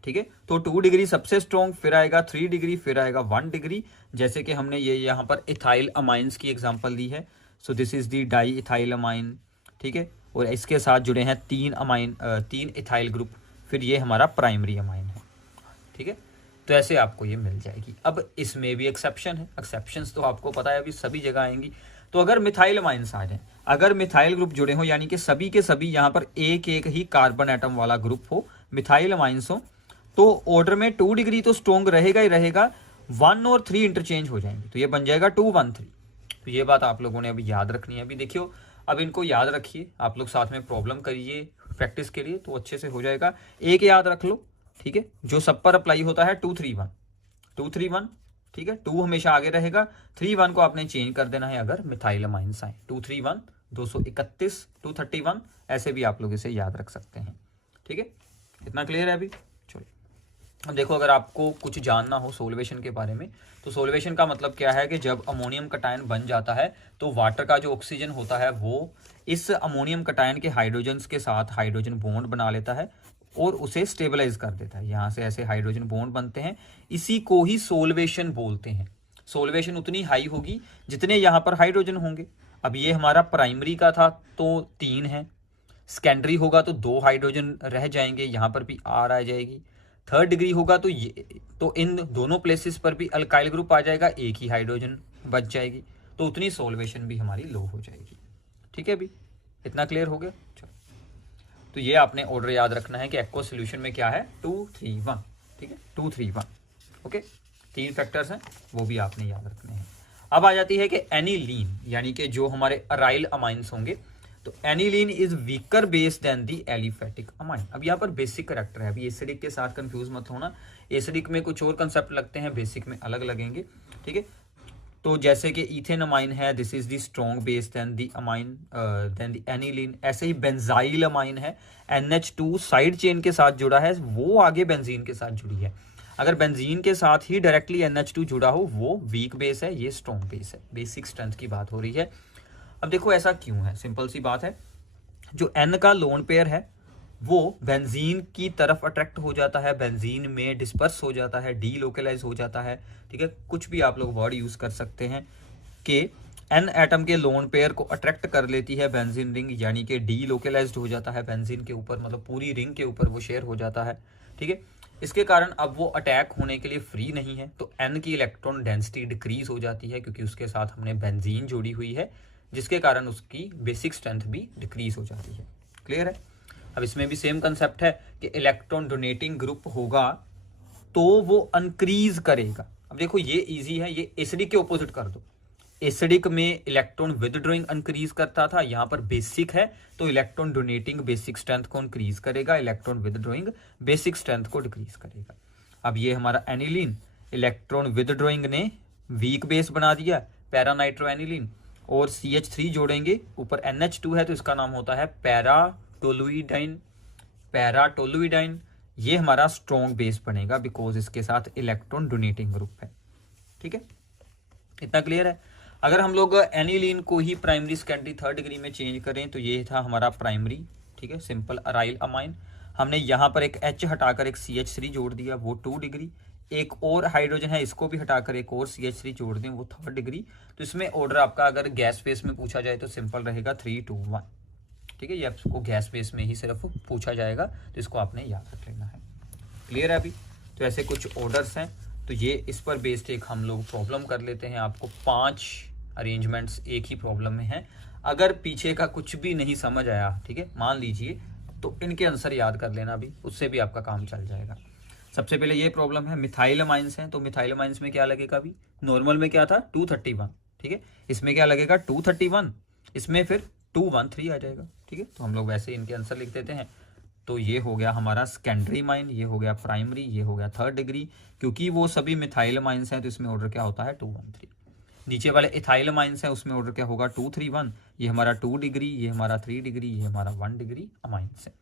ठीक है, तो 2 डिग्री सबसे स्ट्रॉन्ग, फिर आएगा 3 डिग्री, फिर आएगा 1 डिग्री। जैसे कि हमने ये यहाँ पर इथाइल अमाइंस की एग्जांपल दी है, सो this is the di ethyl amine. ठीक है, और इसके साथ जुड़े हैं 3 इथाइल ग्रुप, फिर ये हमारा प्राइमरी अमाइन है। ठीक है, तो ऐसे आपको ये मिल जाएगी। अब इसमें भी एक्सेप्शन है, एक्सेप्शंस तो आपको पता है अभी सभी जगह आएंगी। तो अगर मिथाइल अमाइंस आ जाए, अगर मिथाइल ग्रुप जुड़े हो, यानी कि सभी के सभी यहाँ पर एक एक ही कार्बन एटम वाला ग्रुप हो, मिथाइल अमाइंस हो, तो ऑर्डर में 2 डिग्री तो स्ट्रॉन्ग रहेगा ही रहेगा, 1 और 3 इंटरचेंज हो जाएंगे, तो ये बन जाएगा 2-1-3। तो ये बात आप लोगों ने अभी याद रखनी है। अभी देखियो, अब इनको याद रखिए, आप लोग साथ में प्रॉब्लम करिए प्रैक्टिस के लिए, तो अच्छे से हो जाएगा। एक याद रख लो, ठीक है, जो सब पर अप्लाई होता है 2-3-1, 2-3-1। ठीक है, 2 हमेशा आगे रहेगा, 3-1 को आपने चेंज कर देना है अगर मिथाइल अमाइंस आए। 2-3-1, 231, 231, ऐसे भी आप लोग इसे याद रख सकते हैं। ठीक है, इतना क्लियर है अभी। चलो अब देखो, अगर आपको कुछ जानना हो सोल्वेशन के बारे में, तो सोल्वेशन का मतलब क्या है कि जब अमोनियम कटायन बन जाता है तो वाटर का जो ऑक्सीजन होता है वो इस अमोनियम कटायन के हाइड्रोजन्स के साथ हाइड्रोजन बॉन्ड बना लेता है और उसे स्टेबलाइज कर देता है। यहाँ से ऐसे हाइड्रोजन बॉन्ड बनते हैं, इसी को ही सोल्वेशन बोलते हैं। सोल्वेशन उतनी हाई होगी जितने यहाँ पर हाइड्रोजन होंगे। अब ये हमारा प्राइमरी का था तो 3 है, सेकेंडरी होगा तो 2 हाइड्रोजन रह जाएंगे, यहाँ पर भी R आ जाएगी। थर्ड डिग्री होगा तो ये, तो इन दोनों प्लेसेस पर भी अल्काइल ग्रुप आ जाएगा, एक ही हाइड्रोजन बच जाएगी, तो उतनी सोल्वेशन भी हमारी लो हो जाएगी। ठीक है, अभी इतना क्लियर हो गया। चलो, तो ये आपने ऑर्डर याद रखना है कि एक्वा सोल्यूशन में क्या है, 2-3-1। ठीक है, 2-3-1। ओके, 3 फैक्टर्स हैं, वो भी आपने याद रखने हैं। अब आ जाती है कि एनिलीन, यानी कि जो हमारे अराइल अमाइंस होंगे, तो aniline is weaker base than the aliphatic amine. अब यहाँ पर बेसिक करेक्टर है, अभी एसिडिक के साथ कंफ्यूज मत होना, एसिडिक में कुछ और कंसेप्ट लगते हैं, बेसिक में अलग लगेंगे। ठीक है, तो जैसे कि इथेन अमाइन है, this is the strong base than the amine than the aniline. ऐसे ही बेंजाइल अमाइन है, NH2 साइड चेन के साथ जुड़ा है, वो आगे बेंजीन के साथ जुड़ी है। अगर बेंजीन के साथ ही डायरेक्टली NH2 जुड़ा हो वो वीक बेस है, ये स्ट्रॉन्ग बेस है। बेसिक स्ट्रेंथ की बात हो रही है। अब देखो ऐसा क्यों है, सिंपल सी बात है, जो N का लोन पेयर है वो बेंजीन की तरफ अट्रैक्ट हो जाता है, बेंजीन में डिस्पर्स हो जाता है, डी लोकलाइज हो जाता है। ठीक है, कुछ भी आप लोग वर्ड यूज कर सकते हैं कि N एटम के लोन पेयर को अट्रैक्ट कर लेती है बेंजीन रिंग, यानी कि डी लोकलाइज्ड हो जाता है बेंजीन के ऊपर, मतलब पूरी रिंग के ऊपर वो शेयर हो जाता है। ठीक है, इसके कारण अब वो अटैक होने के लिए फ्री नहीं है, तो N की इलेक्ट्रॉन डेंसिटी डिक्रीज हो जाती है, क्योंकि उसके साथ हमने बेंजीन जोड़ी हुई है, जिसके कारण उसकी बेसिक स्ट्रेंथ भी डिक्रीज हो जाती है। क्लियर है। अब इसमें भी सेम कंसेप्ट है कि इलेक्ट्रॉन डोनेटिंग ग्रुप होगा तो वो इंक्रीज करेगा। अब देखो ये इजी है, ये एसिडिक के ऑपोजिट कर दो। एसिडिक में इलेक्ट्रॉन विदड्रॉइंग इंक्रीज करता था, यहाँ पर बेसिक है तो इलेक्ट्रॉन डोनेटिंग बेसिक स्ट्रेंथ को इंक्रीज करेगा, इलेक्ट्रॉन विदड्रॉइंग बेसिक स्ट्रेंथ को डिक्रीज करेगा। अब ये हमारा एनिलीन, इलेक्ट्रॉन विदड्रॉइंग ने वीक बेस बना दिया पैरानाइट्रो एनिलीन, और CH3 जोड़ेंगे, ऊपर NH2 है तो इसका नाम होता है पैराटोलुइडाइन। पैराटोलुइडाइन ये हमारा स्ट्रॉन्ग बेस बनेगा बिकॉज इसके साथ इलेक्ट्रॉन डोनेटिंग ग्रुप है। ठीक है, इतना क्लियर है। अगर हम लोग एनिलीन को ही प्राइमरी सेकेंडरी थर्ड डिग्री में चेंज करें तो ये था हमारा प्राइमरी, ठीक है, सिंपल अराइल अमाइन। हमने यहाँ पर एक H हटाकर एक CH3 जोड़ दिया, वो 2 डिग्री। एक और हाइड्रोजन है, इसको भी हटाकर एक और CH3 जोड़ दें, वो 3rd डिग्री। तो इसमें ऑर्डर आपका अगर गैस फेस में पूछा जाए तो सिंपल रहेगा 3 2 1, ठीक है। ये आपको गैस फेस में ही सिर्फ पूछा जाएगा, तो इसको आपने याद रख लेना है। क्लियर है अभी? तो ऐसे कुछ ऑर्डर्स हैं, तो ये इस पर बेस्ड एक हम लोग प्रॉब्लम कर लेते हैं। आपको 5 अरेंजमेंट्स एक ही प्रॉब्लम में हैं। अगर पीछे का कुछ भी नहीं समझ आया, ठीक है, मान लीजिए, तो इनके आंसर याद कर लेना अभी, उससे भी आपका काम चल जाएगा। सबसे पहले ये प्रॉब्लम है, मिथाइल अमाइंस हैं, तो मिथाइल अमाइंस में क्या लगेगा अभी? नॉर्मल में क्या था? 231, ठीक है। इसमें क्या लगेगा? 231, इसमें फिर 213 आ जाएगा, ठीक है। तो हम लोग वैसे इनके आंसर लिख देते हैं। तो ये हो गया हमारा सेकेंडरी माइन, ये हो गया प्राइमरी, ये हो गया 3rd डिग्री। क्योंकि वो सभी मिथाइल माइंस हैं तो इसमें ऑर्डर क्या होता है? 213। नीचे वाले इथाइल माइंस हैं, उसमें ऑर्डर क्या होगा? 231। ये हमारा 2 डिग्री, ये हमारा 3 डिग्री, ये हमारा 1 डिग्री अमाइंस है।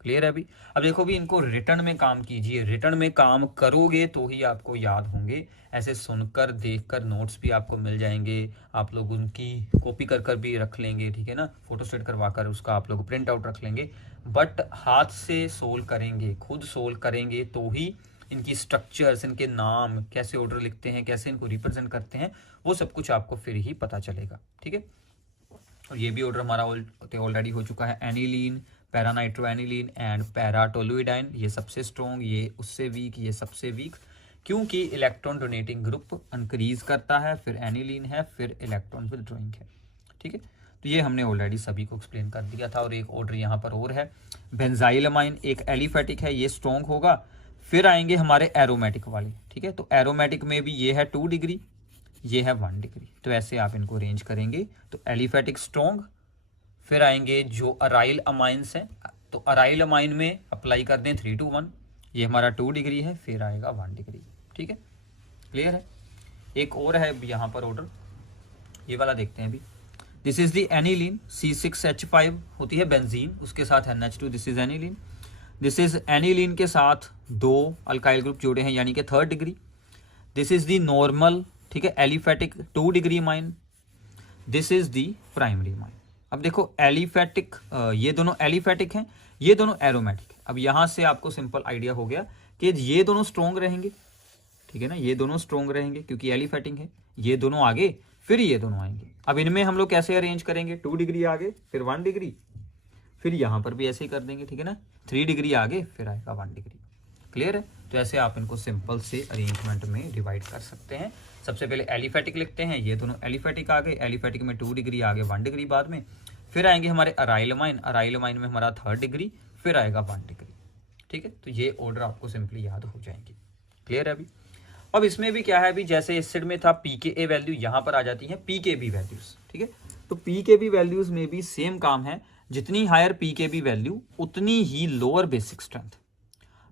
क्लियर है अभी? अब देखो भी, इनको रिटर्न में काम कीजिए। रिटर्न में काम करोगे तो ही आपको याद होंगे। ऐसे सुनकर देखकर नोट्स भी आपको मिल जाएंगे, आप लोग उनकी कॉपी कर कर भी रख लेंगे, ठीक है ना, फोटोस्टेट करवा कर उसका आप लोग प्रिंट आउट रख लेंगे। बट हाथ से सोल्व करेंगे, खुद सोल्व करेंगे तो ही इनकी स्ट्रक्चर्स, इनके नाम, कैसे ऑर्डर लिखते हैं, कैसे इनको रिप्रेजेंट करते हैं, वो सब कुछ आपको फिर ही पता चलेगा, ठीक है। और ये भी ऑर्डर हमारा ऑलरेडी हो चुका है। एनिलीन, पैरानाइट्रो एनिलीन एंड पैराटोलुइडाइन, ये सबसे स्ट्रॉन्ग, ये उससे वीक, ये सबसे वीक, क्योंकि इलेक्ट्रॉन डोनेटिंग ग्रुप इंक्रीज करता है, फिर एनिलीन है, फिर इलेक्ट्रॉन विथड्रॉइंग है, ठीक है। तो ये हमने ऑलरेडी सभी को एक्सप्लेन कर दिया था। और एक ऑर्डर यहाँ पर और है, बेंजाइलमाइन एक एलिफेटिक है, ये स्ट्रॉन्ग होगा। फिर आएंगे हमारे एरोमेटिक वाले, ठीक है। तो एरोमेटिक में भी ये है 2 डिग्री, ये है 1 डिग्री। तो ऐसे आप इनको अरेंज करेंगे। तो एलिफेटिक स्ट्रॉन्ग, फिर आएंगे जो अराइल अमाइंस हैं, तो अराइल अमाइन में अप्लाई कर दें 3 2 1, ये हमारा 2 डिग्री है, फिर आएगा 1 डिग्री, ठीक है। क्लियर है? एक और है यहाँ पर ऑर्डर, ये वाला देखते हैं अभी। This is the aniline, C6H5 होती है बेंजीन, उसके साथ NH2, this is aniline. This is aniline के साथ 2 अल्काइल ग्रुप जोड़े हैं, यानी कि 3rd degree. This is the normal, ठीक है, aliphatic 2 degree mine. This is the primary mine. अब देखो एलिफेटिक, ये दोनों एलिफेटिक हैं, ये दोनों एरोमेटिक। अब यहां से आपको सिंपल आइडिया हो गया कि ये दोनों स्ट्रॉन्ग रहेंगे, ठीक है ना, ये दोनों स्ट्रॉन्ग रहेंगे क्योंकि एलिफेटिक है। ये दोनों आगे, फिर ये दोनों आएंगे। अब इनमें हम लोग कैसे अरेंज करेंगे? 2 डिग्री आगे, फिर 1 डिग्री, फिर यहां पर भी ऐसे ही कर देंगे, ठीक है ना, 3 डिग्री आगे, फिर आएगा 1 डिग्री। क्लियर है? तो ऐसे आप इनको सिंपल से अरेंजमेंट में डिवाइड कर सकते हैं। सबसे पहले एलिफेटिक लिखते हैं, ये दोनों एलिफेटिक आ गए, एलिफेटिक में 2 डिग्री आगे, 1 डिग्री बाद में। फिर आएंगे हमारे अराइलमाइन, अराइलमाइन में हमारा 3rd डिग्री, फिर आएगा 1 डिग्री, ठीक है। तो ये ऑर्डर आपको सिंपली याद हो जाएंगे। क्लियर है अभी? अब इसमें भी क्या है अभी, जैसे एसिड में था pKa वैल्यू, यहाँ पर आ जाती है pKb वैल्यूज, ठीक है। तो pKb वैल्यूज में भी सेम काम है, जितनी हायर pKb वैल्यू उतनी ही लोअर बेसिक स्ट्रेंथ।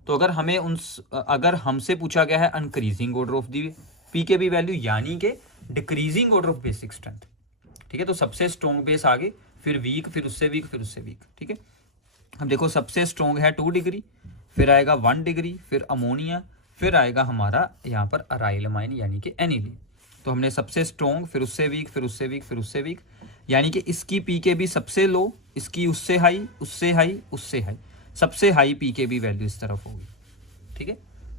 तो अगर हमसे पूछा गया है increasing order of the pKb value, यानी कि decreasing order of basic strength, ठीक है। तो सबसे स्ट्रॉन्ग बेस आगे, फिर वीक, फिर उससे वीक, फिर उससे वीक, ठीक है। अब देखो सबसे स्ट्रॉन्ग है 2 डिग्री, फिर आएगा 1 डिग्री, फिर अमोनिया, फिर आएगा हमारा यहाँ पर अराइलमाइन यानी कि एनिलीन। तो हमने सबसे स्ट्रॉन्ग, फिर उससे वीक, फिर उससे वीक, फिर उससे वीक, यानी कि इसकी pKb सबसे लो, इसकी उससे हाई, उससे हाई, उससे हाई, सबसे हाई pKb वैल्यू इस तरफ होगी, ठीक है।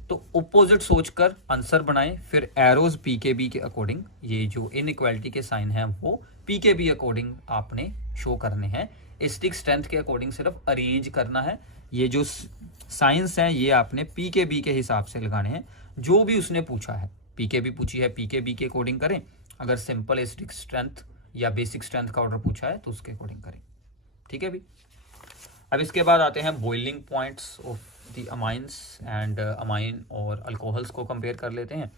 तो ऑपोजिट सोचकर आंसर बनाएं, फिर एरोज pKb के अकॉर्डिंग, ये जो इनइक्वालिटी के साइन हैं वो pKb अकॉर्डिंग आपने शो करने हैं। एसिडिक स्ट्रेंथ के अकॉर्डिंग सिर्फ अरेंज करना है। ये जो साइंस हैं ये आपने pKb के हिसाब से लगाने हैं। जो भी उसने पूछा है, pKb पूछी है, pKb के अकॉर्डिंग करें। अगर सिंपल एसिडिक स्ट्रेंथ या बेसिक स्ट्रेंथ का ऑर्डर पूछा है तो उसके अकॉर्डिंग करें, ठीक है अभी। अब इसके बाद आते हैं boiling points of the amines and amine और अल्कोहल्स को कंपेयर कर लेते हैं।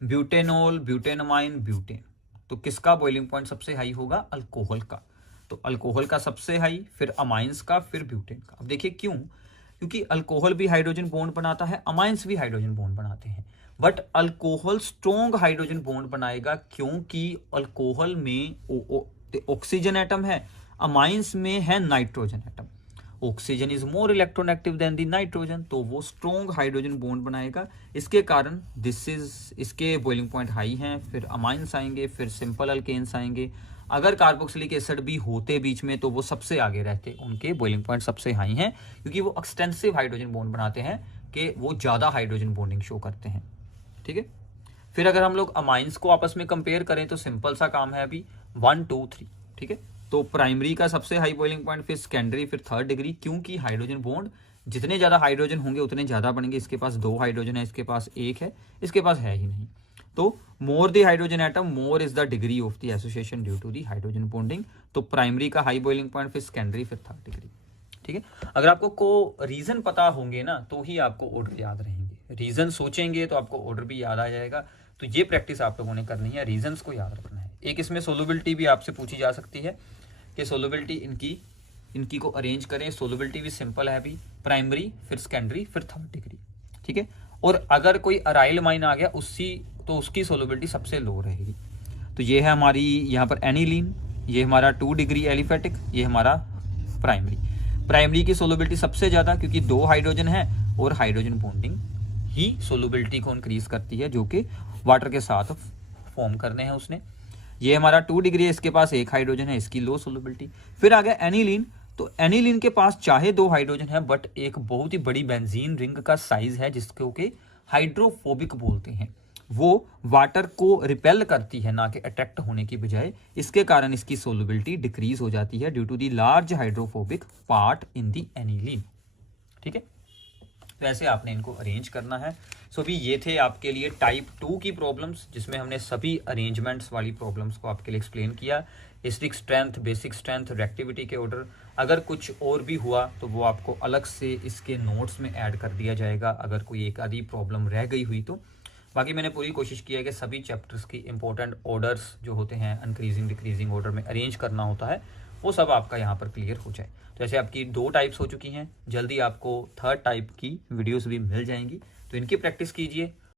ब्यूटेनॉल, ब्यूटेनमाइन, ब्यूटेन, तो किसका बॉइलिंग पॉइंट सबसे हाई होगा? अल्कोहल का। तो अल्कोहल का सबसे हाई, फिर अमाइंस का, फिर ब्यूटेन का। अब देखिए क्यों? क्योंकि अल्कोहल भी हाइड्रोजन बॉन्ड बनाता है, अमाइंस भी हाइड्रोजन बॉन्ड बनाते हैं, but alcohol strong hydrogen bond बनाएगा क्योंकि अल्कोहल में ऑक्सीजन एटम है, अमाइंस में है nitrogen atom. Oxygen is more electronegative than the nitrogen, तो वो स्ट्रॉन्ग हाइड्रोजन बॉन्ड बनाएगा। इसके कारण इसके बॉइलिंग पॉइंट हाई हैं, फिर अमाइंस आएंगे, फिर सिंपल अल्केन्स आएंगे। अगर कार्बोक्सिलिक एसिड भी होते बीच में तो वो सबसे आगे रहते, उनके बॉइलिंग पॉइंट सबसे हाई हैं, क्योंकि वो एक्सटेंसिव हाइड्रोजन बॉन्ड बनाते हैं कि वो ज़्यादा हाइड्रोजन बॉन्डिंग शो करते हैं। ठीक है, फिर अगर हम लोग अमाइंस को आपस में कंपेयर करें तो सिंपल सा काम है अभी 1 2 3। ठीक है, तो प्राइमरी का सबसे हाई बॉइलिंग पॉइंट, फिर सेकेंडरी, फिर थर्ड डिग्री, क्योंकि हाइड्रोजन बॉन्ड जितने ज़्यादा हाइड्रोजन होंगे उतने ज़्यादा बनेंगे। इसके पास 2 हाइड्रोजन है, इसके पास 1 है, इसके पास है ही नहीं। तो more the hydrogen atom more is the degree of the association due to the hydrogen bonding. तो प्राइमरी का हाई बॉइलिंग पॉइंट, फिर सेकेंडरी, फिर थर्ड डिग्री। ठीक है, अगर आपको को रीजन पता होंगे ना तो ही आपको ऑर्डर याद रहेंगे। रीजन सोचेंगे तो आपको ऑर्डर भी याद आ जाएगा। तो ये प्रैक्टिस आप लोगों ने करनी है, रीजंस को याद रखना है। एक इसमें सोलबिलिटी भी आपसे पूछी जा सकती है कि सोलबिलिटी इनकी को अरेंज करें। सोलबिलिटी भी सिंपल है अभी, प्राइमरी, फिर सेकेंडरी, फिर थर्ड डिग्री। ठीक है, और अगर कोई अराइल माइन आ गया तो उसकी सोलबिलिटी सबसे लो रहेगी। तो ये है हमारी यहाँ पर एनिलीन, ये हमारा 2 डिग्री एलिफेटिक, ये हमारा प्राइमरी की सोलबिलिटी सबसे ज़्यादा, क्योंकि 2 हाइड्रोजन है और हाइड्रोजन बॉन्डिंग ही सोलबिलिटी को इंक्रीज करती है, जो कि वाटर के साथ फॉर्म करने हैं उसने। ये हमारा 2 डिग्री है, इसके पास 1 हाइड्रोजन है, इसकी लो सोलबिलिटी। फिर आ गया एनिलीन, तो एनिलीन के पास चाहे 2 हाइड्रोजन है बट एक बहुत ही बड़ी बेंजीन रिंग का साइज है, जिसको कि हाइड्रोफोबिक बोलते हैं। वो वाटर को रिपेल करती है, ना कि अट्रैक्ट होने की बजाय। इसके कारण इसकी सोलबिलिटी डिक्रीज हो जाती है due to the large hydrophobic part in the aniline. ठीक है, तो ऐसे आपने इनको अरेंज करना है। सो भी ये थे आपके लिए टाइप 2 की प्रॉब्लम्स, जिसमें हमने सभी अरेंजमेंट्स वाली प्रॉब्लम्स को आपके लिए एक्सप्लेन किया। Acidic strength, basic strength, reactivity के ऑर्डर। अगर कुछ और भी हुआ तो वो आपको अलग से इसके नोट्स में ऐड कर दिया जाएगा, अगर कोई एक आधी प्रॉब्लम रह गई हुई तो। बाकी मैंने पूरी कोशिश की है कि सभी चैप्टर्स की इंपॉर्टेंट ऑर्डर्स जो होते हैं इंक्रीजिंग डिक्रीजिंग ऑर्डर में अरेंज करना होता है, वो सब आपका यहाँ पर क्लियर हो जाए। तो ऐसे आपकी 2 टाइप्स हो चुकी हैं, जल्दी आपको थर्ड टाइप की वीडियोस भी मिल जाएंगी। तो इनकी प्रैक्टिस कीजिए,